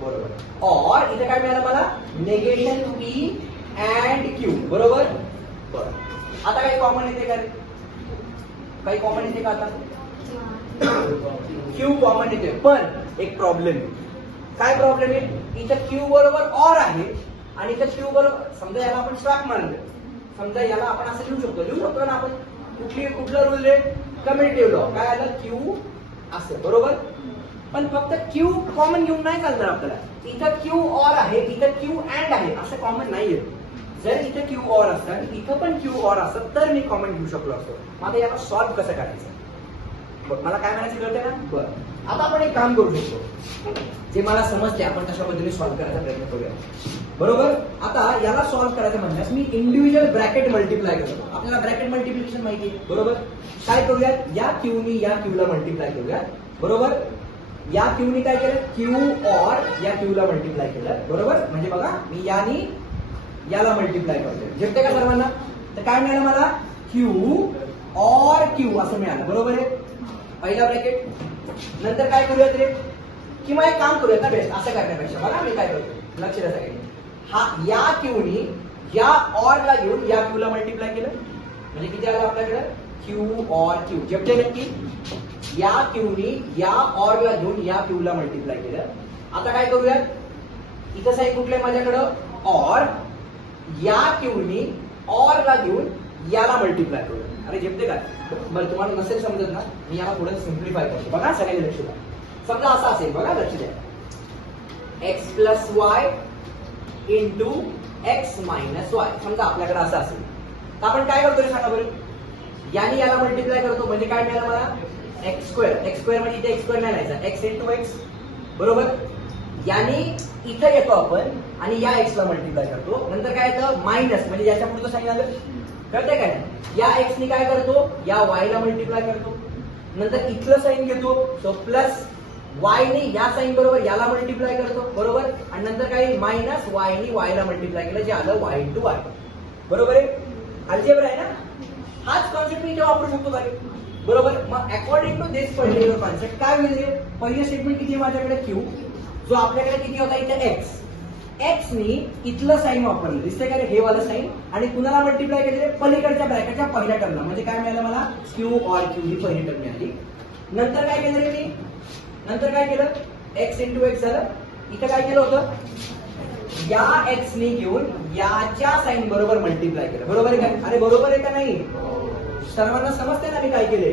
बरोबर, और इथे काय मिळालं मला, नेगेशन पी अँड क्यू. बरोबर, बरं आता काही कॉमन येते का, काही कॉमन येते का, आता क्यू कॉमन येते. पण एक प्रॉब्लेम आहे. काय प्रॉब्लेम आहे, इथं क्यू बरोबर ऑर आहे आणि इथं क्यू बरोबर, समजा याला आपण स्वॅप मारलं, समजा याला आपण असं लिहू शकतो ना आपण. कुठला रूल आहे, कम्युनिटिव्ह लॉ. काय आलं, क्यू असं. बरोबर, पण फक्त क्यू कॉमन घेऊन नाही चालणार आपल्याला. इथं क्यू ऑर आहे, इथं क्यू अँड आहे, असं कॉमन नाहीये. जर इथं क्यू ऑर असतं, इथं पण क्यू ऑर असतं, तर मी कॉमन घेऊ शकलो असतो. आता याला सॉल्व्ह कसं करायचं, मला काय म्हणायचं कळतंय ना. बरं, आता आपण एक काम करू शकतो, जे मला समजते आपण तशा पद्धतीने सॉल्व्ह करायचा प्रयत्न करूया. बरोबर, आता याला सॉल्व्ह करायचं म्हणल्यास मी इंडिव्हिज्युअल ब्रॅकेट मल्टिप्लाय करतो. आपल्याला ब्रॅकेट मल्टिप्लिकेशन माहिती आहे. बरोबर, काय करूयात, या क्यूनी या क्यूला मल्टिप्लाय करूयात. बरोबर, या क्यूनी काय केलं, क्यू ऑर या क्यूला मल्टिप्लाय केलं. बरोबर, म्हणजे बघा मी यानी याला मल्टिप्लाय करतोय. झेपते का सर्वांना. तर काय मिळालं मला, क्यू ऑर क्यू असं मिळालं. बरोबर आहे, पहिला ब्रॅकेट. नंतर काय करूयात रे, किंवा एक काम करूयात ना बेस्ट, असं करण्यापेक्षा बघा मी काय करतो, लक्ष द्या. हा या क्यूनी या ऑरला घेऊन या क्यूला मल्टिप्लाय केलं. म्हणजे किती आलं आपल्याकडे क्यू ऑर क्यू. जेवढे नक्की या क्यूनी या ऑरला घेऊन या क्यूला मल्टिप्लाय केलं. आता काय करूयात, इथं साईन कुठलंय माझ्याकडं ऑर, या क्यूनी ऑरला घेऊन याला मल्टिप्लाय करूया. अरे जेवते का बरं, तुम्हाला नसेल समजत ना, मी याला थोडं सिम्प्लिफाय करतो. बघा सगळ्यांनी लक्ष द्या. समजा असं असेल, बघा लक्ष द्या, x plus y into x minus Y. समजा आपल्याकडे असं असेल तर आपण काय करतो सांगा बरं, याने याला मल्टिप्लाय करतो म्हणजे काय मिळालं मला एक्स स्क्वेअर. एक्स स्क्वेअर म्हणजे इथे एक्स स्क्वेअर नाही लिहायचा, एक्स इंटू एक्स बरोबर. याने इथं येतो आपण आणि या एक्सला मल्टिप्लाय करतो. नंतर काय येतं मायनस, म्हणजे याच्या पुढचं साईन आलं, कळतंय काय. या एक्सनी काय करतो, या वायला मल्टिप्लाय करतो. नंतर इथलं साईन घेतो, सो प्लस वायनी या साईन बरोबर याला मल्टिप्लाय करतो बरोबर. आणि नंतर काय मायनस वायनी वायला मल्टिप्लाय केलं, जे आलं वाय इंटू वाय बरोबर आहे. अल्जेब्रा आहे ना, हाच कॉन्सेप्ट मी वापरू शकतो काय बरोबर. मग according to this particular concept काय होईल, पहिलं स्टेटमेंट किती माझ्याकडे क्यू, जो आपल्याकडे किती होता इथे एक्स. एक्सनी इथलं साईन वापरलं, दिसतंय का हे वाला साईन, आणि कुणाला मल्टिप्लाय केले पलीकडच्या ब्रॅकेटच्या पहिल्या टर्मला. म्हणजे काय मिळालं मला क्यू ऑर क्यू ही पहिली टर्म मिळाली. नंतर काय केलं मी, नंतर काय केलं एक्स इंटू एक्स झालं. इथं काय केलं होतं, या एक्सनी घेऊन याच्या साईन बरोबर मल्टिप्लाय केलं बरोबर आहे का. अरे बरोबर आहे का नाही, सर्वांना समजते ना मी काय केले,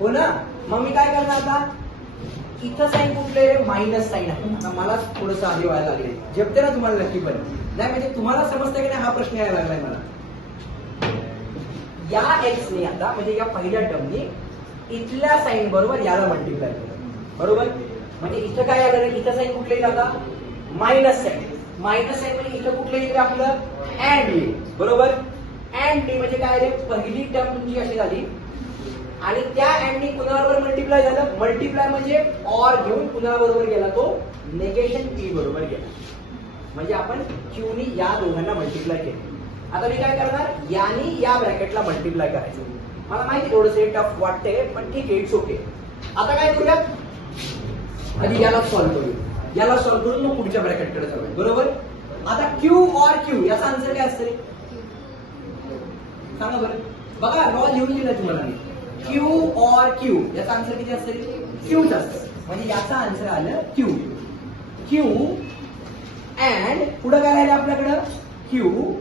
हो ना. मग मी काय करणार आता, इथं साईन कुठले मायनस साईन आहे. आता मला थोडस आधी व्हायला लागले, जेवते ना तुम्हाला नक्की पण नाही, म्हणजे तुम्हाला समजतं की नाही हा प्रश्न यायला लागलाय मला. या एक्सने आता म्हणजे या पहिल्या टर्मनी इथल्या साईन बरोबर याला मल्टिप्लाय केलं बरोबर. म्हणजे इथं काय आलं रे, इथं साईन कुठले आता मायनस साईन. मायनस साईन म्हणजे इथं कुठले येईल आपलं अँड येईल बरोबर. अँड डी म्हणजे काय रे, पहिली टर्म तुमची अशी झाली आणि त्या अँडनी कुणाबरोबर मल्टिप्लाय झालं, मल्टिप्लाय म्हणजे ऑर घेऊन कुणाबरोबर गेला तो नेगेशन पी बरोबर गेला. म्हणजे आपण क्यूनी या दोघांना मल्टिप्लाय केलं. आता मी काय करणार, यानी या ब्रॅकेटला मल्टिप्लाय करायचं. मला माहिती थोडंसं टफ वाटते पण ठीक आहे, इट्स ओके. आता काय करूया, आधी याला सॉल्व्ह करूया, याला सॉल्व्ह करून मग पुढच्या ब्रॅकेटकडे जाऊया बरोबर. आता क्यू ऑर क्यू याचा आन्सर काय असतं सांगा बरं. बघा रॉ लिहून दिला तुम्हाला मी, क्यू ऑर क्यू याचा आन्सर किती असतं, क्यूच असतं. म्हणजे याचा आन्सर आलं क्यू. क्यू अँड पुढे काय राहिलं आपल्याकडं, Q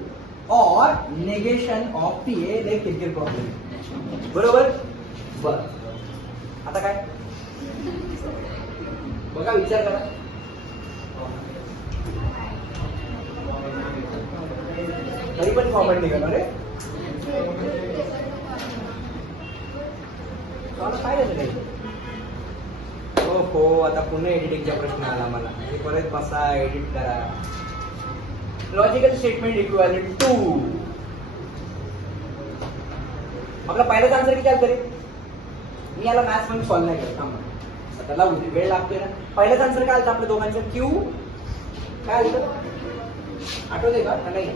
or negation of P A किरकिर प्रॉब्लेम बरोबर. बर आता काय बघा, विचार करा. तरी पण कॉमन निघाला रे, काय झालं. हो आता पुन्हा एडिटिंगचा प्रश्न आला मला, परत बसा एडिट करा. Logical statement equivalent to. आपला पहिलाच आन्सर किती आला तरी, मी याला मॅथ्स मध्ये सॉल्व्ह नाही करत, त्याला वेळ लागतोय ना. पहिलाच आन्सर काय आलं आपल्या दोघांचं, क्यू काय आलं आठवतंय का नाही,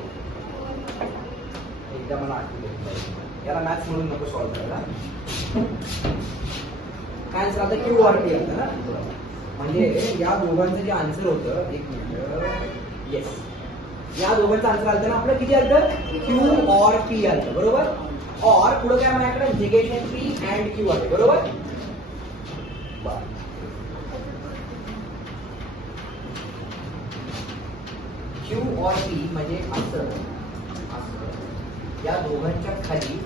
एकदा मला आठवतंय. याला मॅथ्स म्हणून नको सॉल्व्ह करायला. काय आन्सर आता क्यू ऑर पी आलं ना. म्हणजे या दोघांचं जे आन्सर होतं, एक मिनिट, येस, या दोघांचं आन्सर आलं ना आपलं किती आलं, क्यू ऑर पी आलं बरोबर. ऑर पुढे काय माझ्याकडे निगेशन पी अँड क्यू आले बरोबर. क्यू ऑर पी म्हणजे असं या दोघांच्या खाली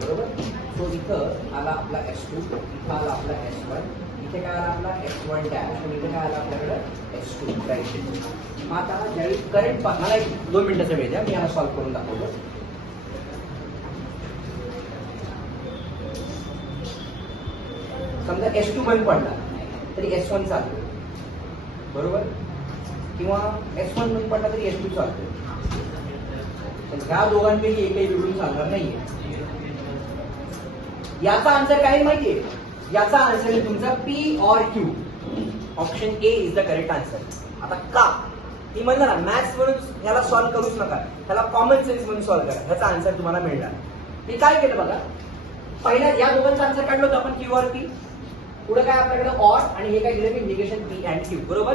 बरोबर. तो इथं आला आपला S2, इथं आला आपला S1, इथे काय आला आपला S1 डॅश आणि इथे काय आला आपल्याकडे S2 राईट. मग आता ज्यावेळी करंट मला 1-2 मिनिटाचा वेळ द्या, मी याला सॉल्व्ह करून दाखवतो. समजा S2 बंद पडला तरी S1 चालतो बरोबर, किंवा S1 बंद पडला तरी S2 चालतो. ह्या दोघांपैकी एकही बिघडून चालणार नाहीये. याचा आन्सर काय माहितीये, याचा आन्सर आहे तुमचा P or Q. Option A is the correct answer. आता का मी म्हणलं ना, मॅथ्स म्हणून याला सॉल्व्ह करूच नका, त्याला कॉमन सेन्स म्हणून सॉल्व्ह करा, ह्याचा आन्सर तुम्हाला मिळणार. मी काय केलं बघा, पहिल्या या दोघांचं आन्सर काढलं होतं आपण क्यू ऑर पी. पुढे काय आपल्याकडे ऑर आणि हे काय दिलं मी निगेशन पी अँड क्यू बरोबर.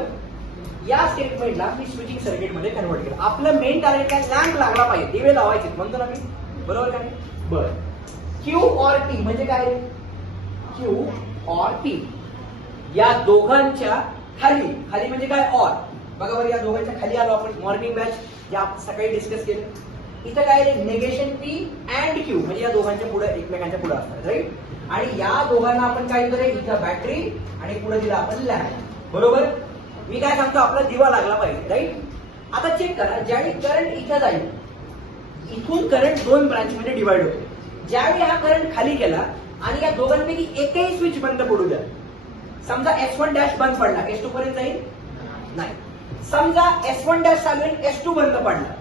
या स्टेटमेंटला मी स्विचिंग सर्किट मध्ये कन्वर्ट केलं. आपलं मेन टार्गेट काय, लॅम्प लागला पाहिजे, दिवे लावायचे म्हणतो ना मी, बरोबर का नाही? बरं, क्यू और टी म्हणजे काय रे? क्यू और टी या दोघांच्या खाली, खाली म्हणजे काय, और बघा बरं, या दोघांच्या खाली आलो आपण. मॉर्निंग बॅच या सकाळी डिस्कस केलं. इथं काय रे, निगेशन पी अँड क्यू म्हणजे या दोघांच्या पुढे, एकमेकांच्या पुढे असतात, राईट. आणि या दोघांना आपण काय दिलं, इथं बॅटरी आणि पुढे दिला आपण लॅम्प, बरोबर. मी काय सांगतो, आपला दिवा लागला पाहिजे, राईट. आता चेक करा, ज्यावेळी करंट इथं जाईल, इथून करंट दोन ब्रांच मध्ये डिवाइड होते. ज्यावेळी हा करंट खाली गेला आणि या दोघांपैकी एकही स्विच बंद पडू द्या, समजा S1 डॅश बंद पडला, S2 पर्यंत जाईल नाही. समजा S1 डॅश चालू आहे, S2 बंद पडला,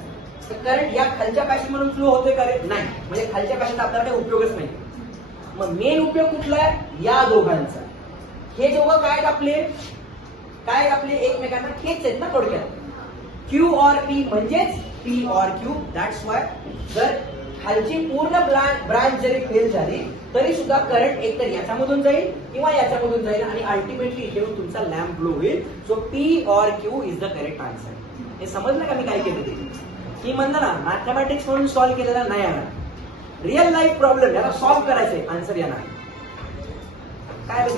तर करंट या खालच्या पॅसेज मधून फ्लो होतोय का रे? नाही. म्हणजे खालच्या पॅसेजचा आपल्याला काही उपयोगच नाही. मग मेन उपयोग कुठला आहे, या दोघांचा. हे दोघं काय आपले, काय आपले एकमेकांना हेच आहेत ना थोडक्यात. क्यू और पी म्हणजेच P or Q. That's why जर खालची पूर्ण ब्रांच जरी फेल झाली तरी सुद्धा करंट एकतर याच्यामधून जाईल किंवा याच्यामधून जाईल आणि अल्टिमेटली इथे तुमचा लॅम्प ग्लो होईल. So P or Q is the correct answer. हे समजलं का मी काय केलं ते? मी म्हणलं ना, मॅथमॅटिक्स म्हणून सॉल्व्ह केलेला नाही येणार, रिअल लाईफ प्रॉब्लेम याला सॉल्व्ह करायचंय, आन्सर येणार. काय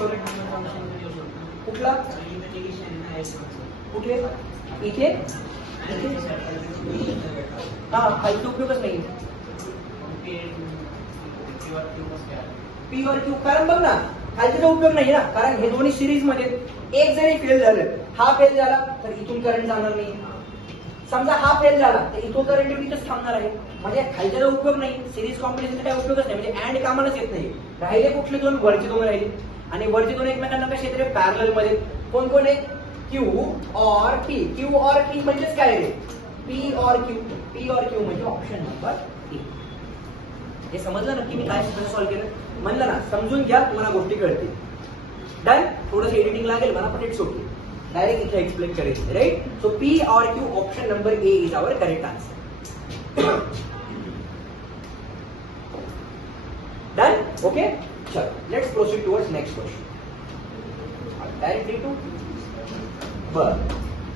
कुठला, कुठे, इथे, हा खालचा उपयोगच नाही. पी और क्यू, कारण बघ ना खालचा उपयोग नाही ना, कारण हे दोन्ही सिरीज मध्ये. एक जरी फेल झालं, हा फेल झाला तर इथून करंट जाणार नाही. समजा हा फेल झाला तर इथून करंट इथेच थांबणार आहे. म्हणजे खालच्याचा उपयोग नाही, सिरीज कॉम्बिनेशनचा काही उपयोगच नाही. म्हणजे अँड कामालाच येत नाही. राहिले कुठले दोन, वरचे दोन राहिले. आणि वरचे दोन एकमेकांना कसे येते पॅरलल मध्ये. कोण कोण आहे, क्यू और टी. क्यू और टी म्हणजेच काय रे, P or Q. P or Q म्हणजे ऑप्शन नंबर ए. हे समजलं ना की मी काय सॉल्व्ह केलं? म्हणलं ना, समजून घ्या, तुम्हाला गोष्टी कळतील. डन. थोडंसं एडिटिंग लागेल मला, पण इट्स ओके. डायरेक्ट इथे एक्सप्लेन करेल, right. So P or Q option number A is our correct answer. Done. Okay, चलो let's proceed towards next question. Direct day 2. बर,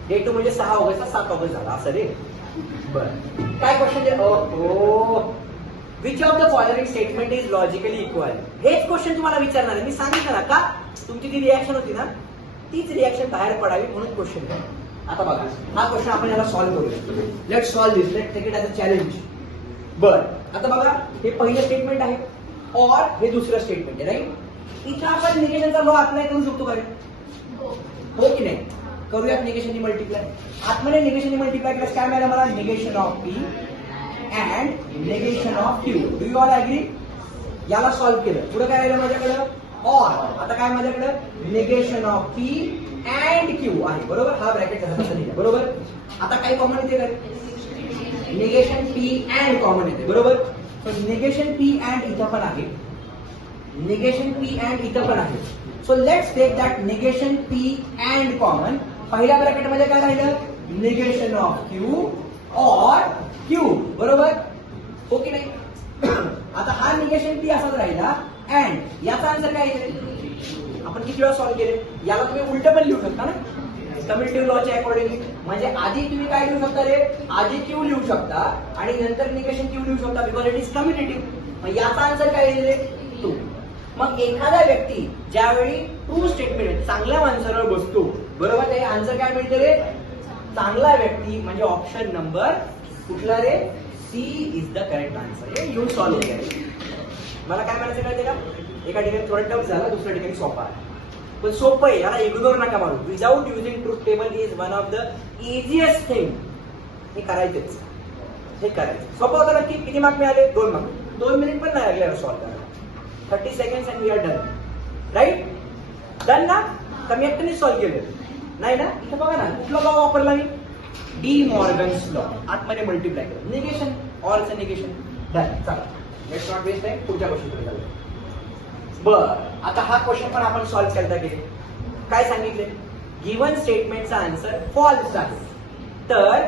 डे 2 म्हणजे 6 ऑगस्ट 7 ऑगस्ट झाला असं रे. बर, काय क्वेश्चन आहे? Which of the following statement is logically equal. हेच question तुम्हाला विचारणार आहे. मी सांगितलं ना का तुमची ती रिॲक्शन होती ना, तीच रिॲक्शन बाहेर पडावी म्हणून क्वेश्चन आहे. आता बघा, हा क्वेश्चन आपण याला सॉल्व्ह करूया. Let solve this, let take it as a challenge. बर, आता बघा, हे पहिलं स्टेटमेंट आहे और हे दुसरं स्टेटमेंट आहे, राईट. इथं आपण निगेशनचा लॉ अप्लाय करू शकतो का? हो की नाही? करूयात. निगेशननी मल्टिप्लाय. आतमध्ये निगेशननी मल्टिप्लाय केल्यास काय मिळालं मला? Negation of P and negation of Q. Do you all agree? याला सॉल्व्ह केलं. पुढे काय राहिलं माझ्याकडं? और. आता काय माझ्याकडं? Negation of P and Q आहे, बरोबर. हा ब्रॅकेट कसा लिहिला, बरोबर. आता काय कॉमन येते काय? निगेशन पी अँड कॉमन येते, बरोबर. निगेशन पी अँड इथं पण आहे, निगेशन पी अँड इथं पण आहे. So let's take that negation P and common. पहिल्या ब्रॅकेट मध्ये काय राहिलं? Negation of Q or Q, बरोबर. हो की नाही? आता हा निगेशन पी असाच राहिला अँड याचा आन्सर काय येईल? आपण किती वेळा सॉल्व्ह केले? याला तुम्ही उलट पण लिहू शकता ना, कम्युटेटिव्ह लॉच्या अकॉर्डिंगली. म्हणजे आधी तुम्ही काय लिहू शकता रे? आधी क्यू लिहू शकता आणि नंतर निगेशन क्यू लिहू शकता, बिकॉज इट इज कम्युटेटिव्ह. मग याचा आन्सर काय येईल रे? 2. मग एखादा व्यक्ती ज्यावेळी ट्रू स्टेटमेंट चांगल्या आन्सरवर बसतो, बरोबर, ते आन्सर काय मिळते रे? चांगला व्यक्ती म्हणजे ऑप्शन नंबर कुठला रे? C is the correct answer. हे येऊन सॉल्व्ह केलं. मला काय म्हणायचं कळते का? एका ठिकाणी थोडं टफ झालं, दुसऱ्या ठिकाणी सोपा आहे. पण सोपं आहे, याला इग्नोर नका मारू. Without using truth table is one of the easiest thing. हे करायचंच, हे करायचं. सोपं होतं नक्की. किती मार्क मिळाले? 2 मार्क. 2 मिनिट पण नाही लागले सॉल्व्ह करायला. 30 seconds and we are done, right. Done ना? कमी एकट्याने सॉल्व्ह केलं नाही ना? इथं बघा ना, कुठला लॉ वापरला मी? De Morgan's law. आतमध्ये मल्टिप्लाय केलं, निगेशन ऑरचं निगेशन. डन. चला, लेट्स नॉट वेस्ट टाइम, पुढच्या क्वेश्चनकडे जाऊया. बर, आता हा क्वेश्चन पण आपण सॉल्व्ह करता गेले. काय सांगितले? गिव्हन स्टेटमेंटचा आन्सर फॉल्स आहे, तर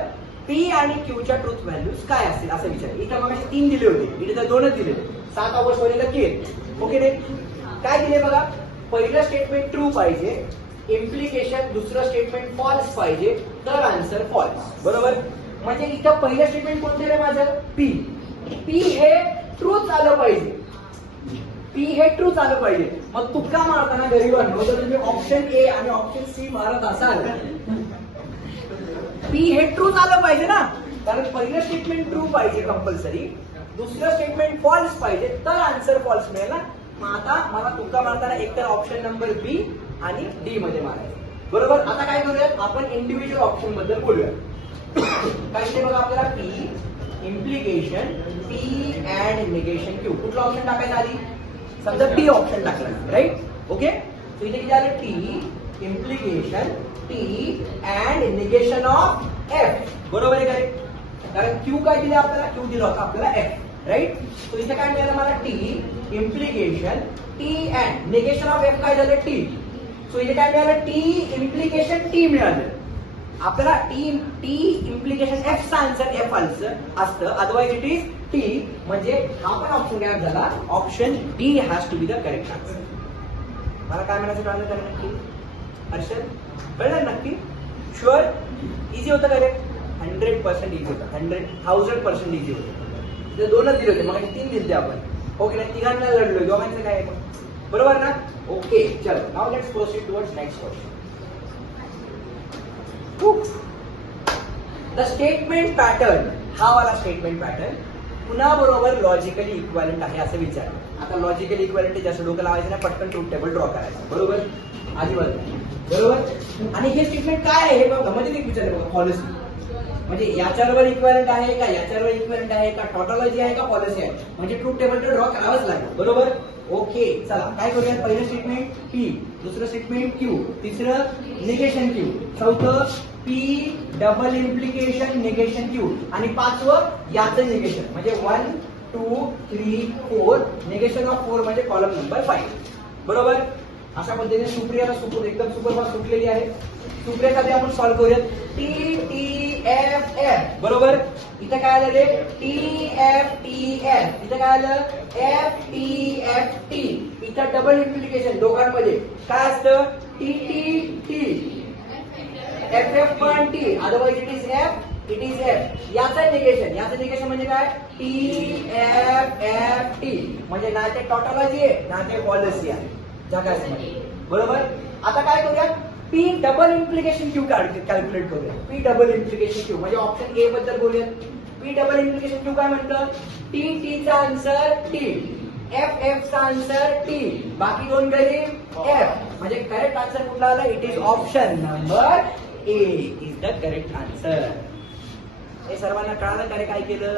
पी आणि क्यूच्या ट्रूथ व्हॅल्यूज काय असतील असं विचार. इथं मग 3 दिले होते, इथे तर 2च दिले. 7 ऑगस्ट वरील केले. ओके रे? काय दिले बघा? पहिलं स्टेटमेंट ट्रू पाहिजे, इम्प्लिकेशन दुसरं स्टेटमेंट फॉल्स पाहिजे तर आन्सर फॉल्स. बरोबर. म्हणजे इथं पहिलं स्टेटमेंट कोणतं रे माझं? पी. पी हे ट्रूथ आलं पाहिजे. पी हे ट्रूथ आलं पाहिजे. मग तुका मारताना गरीबांनो जर तुम्ही ऑप्शन ए आणि ऑप्शन सी मारत असाल, पी हे ट्रूथ आलं पाहिजे ना, कारण पहिलं स्टेटमेंट ट्रू पाहिजे कंपल्सरी, दुसरं स्टेटमेंट फॉल्स पाहिजे तर आन्सर फॉल्स मिळेल ना. मग आता मला तुका मारताना एकतर ऑप्शन नंबर बी आणि डी मध्ये मारायचं. बरोबर. आता काय करूयात आपण इंडिव्हिज्युअल ऑप्शन बद्दल बोलूया. काय ते बघा आपल्याला P implication P and negation Q. कुठला ऑप्शन टाकायचा आधी? समजा टी ऑप्शन टाकला. राईट. ओके. तो इथे किती आलं? T implication T and negation of F. बरोबर आहे काय? कारण क्यू काय दिले आपल्याला? क्यू दिला होता आपल्याला एफ. राईट. तो इथे काय मिळालं मला? T implication T and negation of F काय झालं? टी. सो इथे काय मिळालं? टी इम्प्लिकेशन टी मिळालं आपल्याला. टी इम्प्लिकेशन एफ चा आन्सर एफ असतं, अदरवाइज इट इज टी. म्हणजे हा पण ऑप्शन गॅप झाला. Option D has to be the correct answer. मला काय म्हणायचं कळलं का नक्की? हर्षद कळलं नक्की? शुअर? इझी होतं का रे? 100% इझी होतं. 100,000% इझी होतं. ते दोनच दिले होते, मग 3 दिले आपण. ओके ना, तिघांना लढलो, दोघांचं काय बरोबर ना. ओके चलो, now let's proceed towards next question. The statement pattern, हा वाला स्टेटमेंट पॅटर्न पुन्हा बरोबर लॉजिकली इक्विव्हॅलंट आहे असं विचारलं. आता लॉजिकली इक्विव्हॅलंट जास्त डोकं लावायचं ना, पटकन ट्रूथ टेबल ड्रॉ करायचं. बरोबर. अजिबात बरोबर. आणि हे स्टेटमेंट काय आहे हे बघा, म्हणजे विचारलं बघा. पॉलिसी म्हणजे याच्यावर इक्विव्हॅलंट आहे का, याच्यावर इक्विव्हॅलंट आहे का, टॉटॉलॉजी आहे का पॉलिसी आहे, म्हणजे ट्रूथ टेबल तर ड्रॉ करावंच लागेल. बरोबर. ओके चला काय करूया. पहिलं स्टेटमेंट पी, दुसरं स्टेटमेंट क्यू, तिसरं निगेशन क्यू, चौथं P double implication negation Q आणि पाचवं याचं निगेशन म्हणजे 1 2 3 4 निगेशन ऑफ 4 म्हणजे कॉलम नंबर 5. बरोबर. अशा पद्धतीने सुप्रियाला एकदम सुपरफास्ट सुटलेली आहे. सुप्रियासाठी आपण सॉल्व्ह करूयात. T T F F. बरोबर. इथं काय आलं रे? T F T F. इथं काय आलं? F T F T. इथं डबल इम्प्लिकेशन दोघांमध्ये काय असतं? T T T F F पण T, otherwise it is F, it is F. याचं निगेशन म्हणजे काय? T F F T. म्हणजे ना ते टॉटॉलॉजी आहे ना ते पॉलिसी आहे जगामध्ये. बरोबर. आता काय करूया? P double implication Q calculate करूया. पी डबल इम्प्लिकेशन क्यू म्हणजे ऑप्शन ए बद्दल बोलूयात. पी डबल इम्प्लिकेशन क्यू काय म्हणतं? टी टी चा आन्सर टी, एफ एफ चा आन्सर टी, बाकी दोन गरीब एफ. म्हणजे करेक्ट आन्सर कुठला आला? It is option number A is the correct answer. हे सर्वांना कळालं का काय केलं?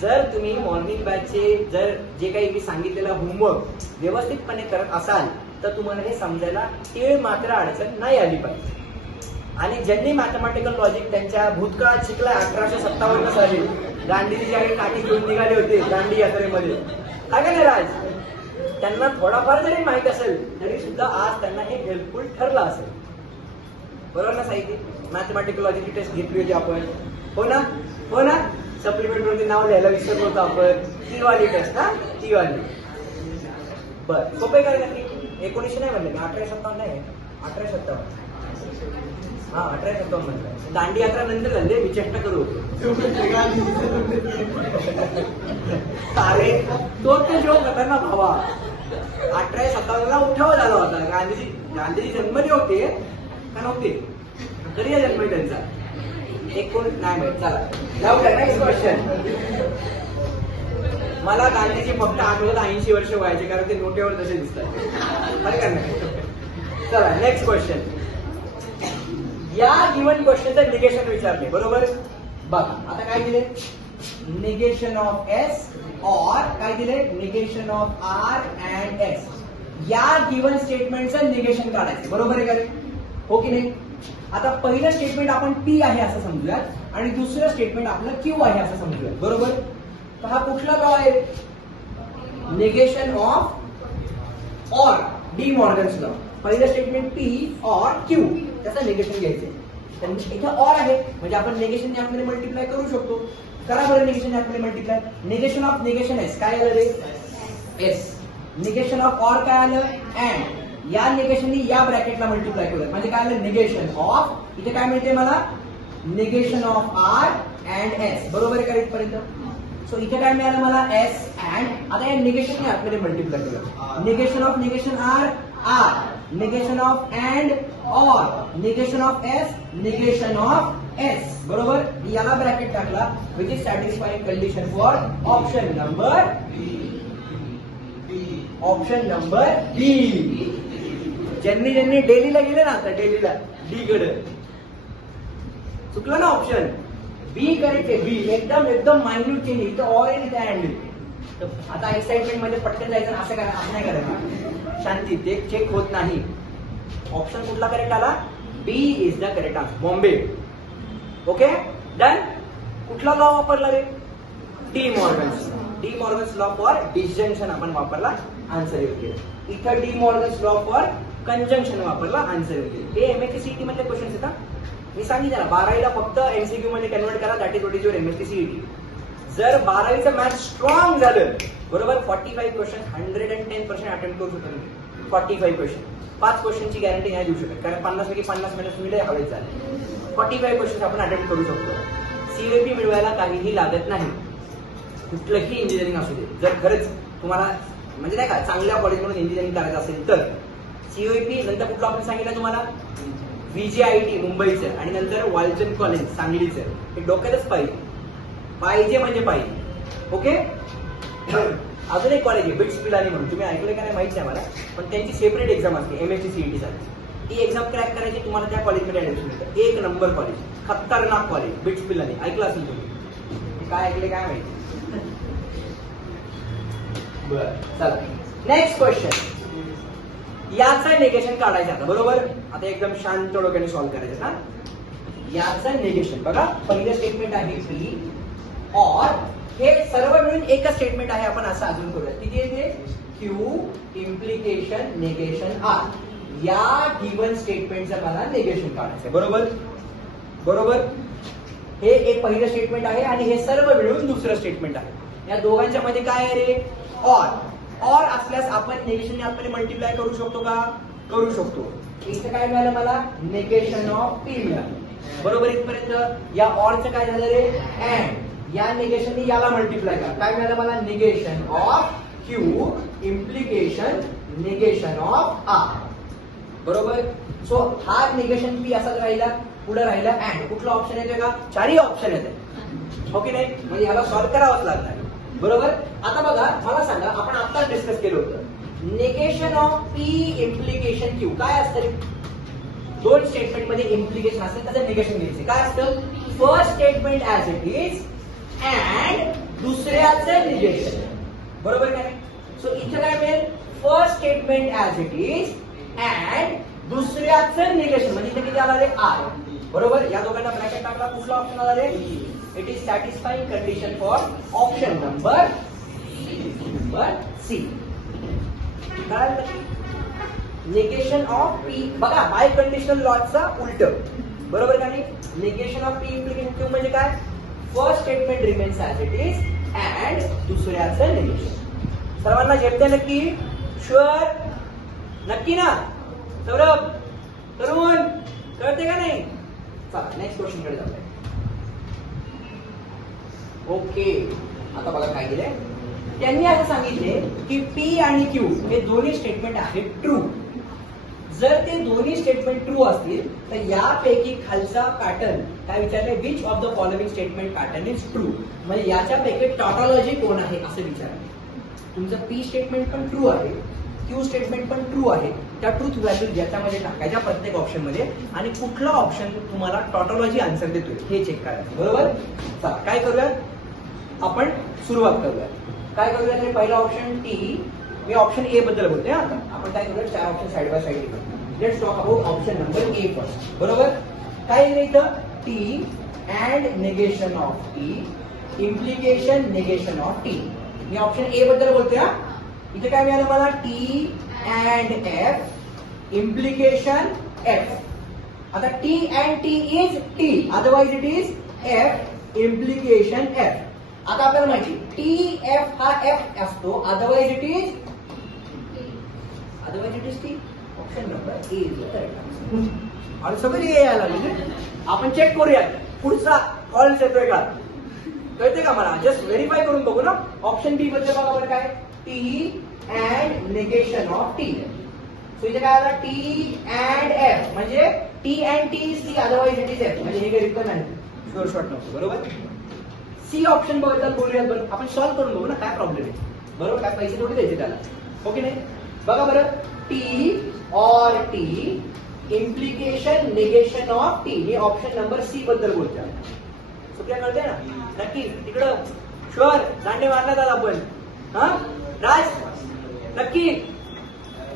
जर तुम्ही मॉर्निंग बॅचचे जर जे काही मी सांगितलेलं होमवर्क व्यवस्थितपणे करत असाल तर तुम्हाला हे समजायला तीळ मात्र अडचण नाही आली पाहिजे. आणि ज्यांनी मॅथमॅटिकल लॉजिक त्यांच्या भूतकाळात शिकलाय 1857 साली गांधीजी ज्यावेळी काठी घेऊन निघाले होते दांडी यात्रेमध्ये, काय काय राज, त्यांना थोडाफार जरी माहित असेल तरी सुद्धा आज त्यांना हे हेल्पफुल ठरलं असेल. बरोबर ना साहित्य? मॅथमॅटिकल लॉजिकची टेस्ट घेतली होती आपण. हो ना? हो ना? सप्लिमेंट वरती नाव लिहायला विसरलो होतो आपण. ती वाली टेस्ट ना, ती वाली. बर सोपे काय नक्की? 1900 नाही म्हणले, 1857 नाही, 1857. हा 1857 म्हणलं. दांडी यात्रा नंतर झाली, मी चेष्टा करू होतो. अरे तो ते जोक होता ना भावा. 1857 उठाव झाला होता. गांधीजी जन्मले होते का नव्हते? कधी जन्म त्यांचा? 19 नाही माहित. चला जाऊ द्या. Next question. मला गांधीजी फक्त आठवत 80 वर्ष व्हायचे कारण ते नोटेवर तसे दिसतात. अरे का नाही? चला नेक्स्ट क्वेश्चन. या गिवन क्वेश्चनचं निगेशन विचारले. बरोबर. बघा आता काय दिले? निगेशन ऑफ एस और काय दिले? Negation of R and S. या गिवन स्टेटमेंटचं निगेशन काढायचं. बरोबर आहे का? हो की नाही? आता पहिलं स्टेटमेंट आपण पी आहे असं समजूयात आणि दुसरं स्टेटमेंट आपलं क्यू आहे असं समजूयात. बरोबर. तर हा कुठला लॉ आहे? Negation of or, D Morgan's law. पहिलं स्टेटमेंट पी ऑर क्यू त्याचं निगेशन घ्यायचं. इथं ऑर आहे म्हणजे आपण निगेशन यामध्ये मल्टिप्लाय करू शकतो. करा बरं निगेशन यामध्ये multiply. Negation of negation S काय आलं रे? एस. निगेशन ऑफ ऑर काय आलं? अँड. या निगेशननी या ब्रॅकेटला मल्टिप्लाय करूया, म्हणजे काय आलं निगेशन ऑफ, इथे काय मिळते मला negation of R and S, बरोबर आहे का इथपर्यंत? सो इथे काय मिळालं मला एस अँड, आता या निगेशनने आतमध्ये मल्टिप्लाय करूया, negation of negation R R, negation of and or, negation of S, negation of S, बरोबर? याला ब्रॅकेट टाकला, which is satisfying condition for option number B. ज्यांनी डेलीला गेले ना, आता डेलीला डी कडे चुकलं ना, ऑप्शन बी करेक्ट आहे. बी एकदम मायन्यूट केली, इथं ऑर आहे तिथे अँड. आता एक्साइटमेंट मध्ये पटकन जायचं, असं करा, असं नाही करायचं, शांती, ते चेक होत नाही. ऑप्शन कुठला करेक्ट आला? B is the correct answer, Bombay. Okay done. कुठला लॉ वापरला रे? De Morgan's law for disjunction आपण वापरला, आन्सर योग्य. इथं De Morgan's law for conjunction वापरला, आन्सर योग्य. हे एमएससी सीईटी मधले क्वेश्चन येतात. मी सांगितलं ना 12वीला फक्त एमसीक्यू मध्ये कन्वर्ट करा, that is what is your MSc CET. जर 12वीचं मॅथ्स स्ट्रॉंग झालं, बरोबर, 45 क्वेश्चन 110% अटेम्प्ट करू शकतो. 45 क्वेश्चन, 5 क्वेश्चनची गॅरंटी नाही देऊ शकत, कारण 50 पैकी 50 मिनिट मिळेल हवेच झाले. 45 क्वेश्चन आपण अटेम्प्ट करू शकतो. सीईटी मिळवायला काहीही लागत नाही, कुठलंही इंजिनिअरिंग असू दे. जर खरंच तुम्हाला म्हणजे नाही का चांगल्या कॉलेजमधून इंजिनिअरिंग करायचं असेल तर सीईटी, नंतर कुठलं आपण सांगितलं तुम्हाला VJIT मुंबईचं, आणि नंतर वालचंद कॉलेज सांगलीचं. हे डोक्यातच पाहिजे म्हणजे पाहिजे. ओके. अजून एक कॉलेज आहे बिट्स पिलानी म्हणून, तुम्ही ऐकलं का नाही माहित नाही मला, पण त्यांची सेपरेट एक्झाम असते एमएससी सीईटी साठी. ती एक्झाम क्रॅक करायची, तुम्हाला त्या कॉलेजमध्ये ऍडमिशन मिळतं. 1 नंबर कॉलेज, खतरनाक कॉलेज, बिट्स पिलानी. ऐकलं असेल तुम्ही, काय ऐकले काय माहिती. बरं चला नेक्स्ट क्वेश्चन. याचं निगेशन काढायचं आता, बरोबर. आता एकदम शांत डोक्याने सॉल्व्ह करायचं ना. याचं निगेशन बघा, पहिलं स्टेटमेंट आहे पी और, हे सर्व मिळून एकच स्टेटमेंट आहे. आपण असं अजून करूया, किती आहे ते? Q implication negation R. या गिवन स्टेटमेंटचं मला निगेशन काढायचं, बरोबर. हे एक पहिलं स्टेटमेंट आहे आणि हे सर्व मिळून दुसरं स्टेटमेंट आहे. या दोघांच्या मध्ये काय आहे रे? ऑर असल्यास आपण निगेशन आतमध्ये मल्टिप्लाय करू शकतो का? करू शकतो. इथं काय मिळालं मला? निगेशन ऑफ पी मिळालं, बरोबर. इथपर्यंत या ऑरचं काय झालं रे? अँड. या निगेशनने याला मल्टिप्लाय करा, काय मिळालं मला? Negation of Q implication negation of R, बरोबर. सो हा निगेशन पी असाच राहिला, पुढे राहिला अँड. कुठला ऑप्शन येते का? 4ही ऑप्शन येते, हो की नाही? म्हणजे याला सॉल्व्ह करावंच लागणार, बरोबर. आता बघा, मला सांगा, आपण आत्ताच डिस्कस केलं होतं negation of P implication Q काय असतं रे? 2 स्टेटमेंट मध्ये इम्प्लिकेशन असेल त्याचं निगेशन घ्यायचं. काय असतं? First statement as it is and दुसऱ्याचं निगेशन, बरोबर काय? सो इथे काय मिळेल? First statement as it is and दुसऱ्याचं निगेशन, म्हणजे इथे किती आला रे? आर, बरोबर. या दोघांना ब्रॅकेट टाकला, कुठला ऑप्शन आला रे? It is satisfying condition for option number C. Negation of P बघा, बाय कंडिशनल लॉचा उलट, बरोबर का नाही? Negation of P implication Q म्हणजे काय? First statement remains as it is and दुसऱ्याचं निगेशन. सर्वांना झेपते नक्की? शुअर? नक्की ना? सौरभ, तरुण, कळते का नाही? चला नेक्स्ट क्वेश्चन कडे जाऊया. ओके, आता बघा काय दिलंय. त्यांनी असं सांगितले की पी आणि क्यू हे दोन्ही स्टेटमेंट आहेत ट्रू. जर ते दोन्ही स्टेटमेंट ट्रू असतील तर यापैकी खालचा पॅटर्न काय विचारले? Which of the following statement pattern is true. म्हणजे याच्यापैकी टॉटॉलॉजी कोण आहे असं विचारलं. तुमचं पी स्टेटमेंट पण ट्रू आहे, क्यू स्टेटमेंट पण ट्रू आहे. त्या ट्रूथ व्हॅल्यू याच्यामध्ये टाकायच्या प्रत्येक ऑप्शन मध्ये, आणि कुठला ऑप्शन तुम्हाला टॉटॉलॉजी आन्सर देतोय हे चेक करायचं, बरोबर. चला काय करूया, आपण सुरुवात करूया. काय करूया ते? पहिला ऑप्शन टी. मी ऑप्शन ए बद्दल बोलतोय. आता आपण काय करूया, 4 ऑप्शन साइड बाय साइड घेऊ. Let's talk about option number A first, बरोबर. काय आहे इथं? T and negation of T implication negation of T. मी ऑप्शन ए बद्दल बोलतोय. इथे काय मिळालं मला? T and F implication F. आता T and T is T, otherwise it is F implication F. आता आपल्याला माहिती टी एफ हा एफ असतो, otherwise it is T. Option number A is the correct answer. आणि सगळे ए यायला लागले. आपण चेक करूया पुढचा फॉल्स येतोय का, कळते का मला. जस्ट व्हेरीफाय करून बघू ना. ऑप्शन बी मध्ये बघा बरं काय, T and negation of T. So इथे काय आला, टी अँड एफ म्हणजे T and T is T, otherwise it is F. म्हणजे हे काही रिकन नाही, शुअर शॉर्ट नव्हतं. बरोबर. सी ऑप्शन बद्दल बोलूयात बरं. आपण सॉल्व्ह करून बघू ना काय प्रॉब्लेम आहे. बरोबर. काय पैसे थोडी द्यायचे त्याला, ओके नाही. बघा बरं, T or T implication negation of T, हे ऑप्शन नंबर सी बद्दल बोलतात. सुप्रिया कळते ना नक्की. तिकडं शुअर दांडे मारण्यात आला आपण. हा राज नक्की.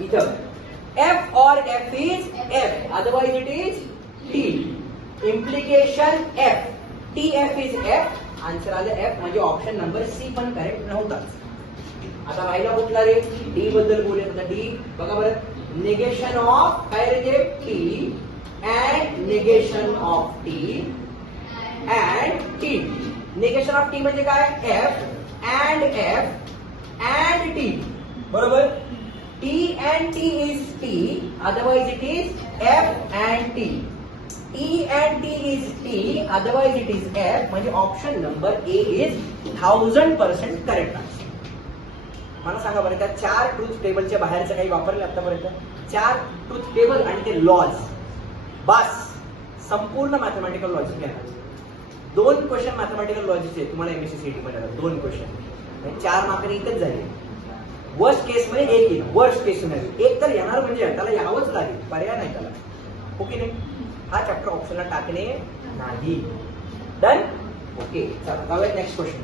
इथं F or F is F, otherwise it is T. Implication F, T F is F. Answer आलं एफ, म्हणजे ऑप्शन नंबर सी पण करेक्ट नव्हता. आता राहिला कुठला रे, डी बद्दल बोलूया. आता डी बघा बरं, निगेशन ऑफ काय रे ते, T and negation of T and T. Negation of T म्हणजे काय, एफ अँड टी. बरोबर. T and T is T, otherwise it is F and T. T and T is T, otherwise it is F. म्हणजे option number A is 1000% correct answer. मला सांगा बरं, त्या 4 truth टेबलच्या बाहेरचं काही वापरले आतापर्यंत. 4 ट्रूथ टेबल आणि ते लॉज, बस संपूर्ण मॅथमॅटिकल लॉजिक घेणार. 2 क्वेश्चन मॅथमॅटिकल लॉजिकचे तुम्हाला एमएससी सीईटी मध्ये 2 क्वेश्चन, 4 मार्काने एकच झाले. वर्स्ट केस मध्ये एक येईल, वर्स्ट केस मध्ये एक तर येणार, म्हणजे त्याला यावंच लागेल, पर्याय नाही त्याला, ओके नाही. हा चॅप्टर ऑप्शनला टाकणे नाही. डन. ओके चला जाऊया नेक्स्ट क्वेश्चन.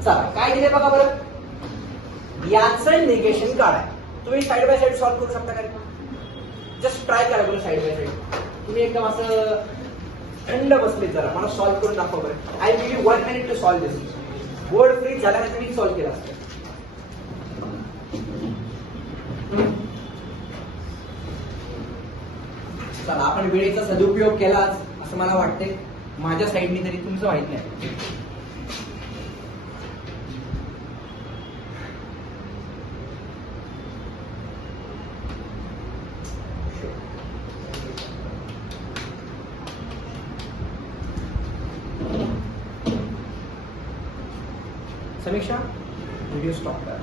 चला काय दिले बघा बरं, याचं निगेशन काढा. तुम्ही साइड बाय साइड सॉल्व्ह करू शकता का, जस्ट ट्राय करा बरं साइड बाय साइड. तुम्ही एकदम असं थंड बसले, जरा मला सॉल्व्ह करून दाखवा बरं. I give you 1 minute to solve this. Board freeze झाल्यानंतर मी सॉल्व्ह केला असतं. चला आपण वेळेचा सदुपयोग केलाच असं मला वाटते, माझ्या साईडनी तरी, तुमचं माहित नाही. समीक्षा व्हिडिओ स्टॉप करा.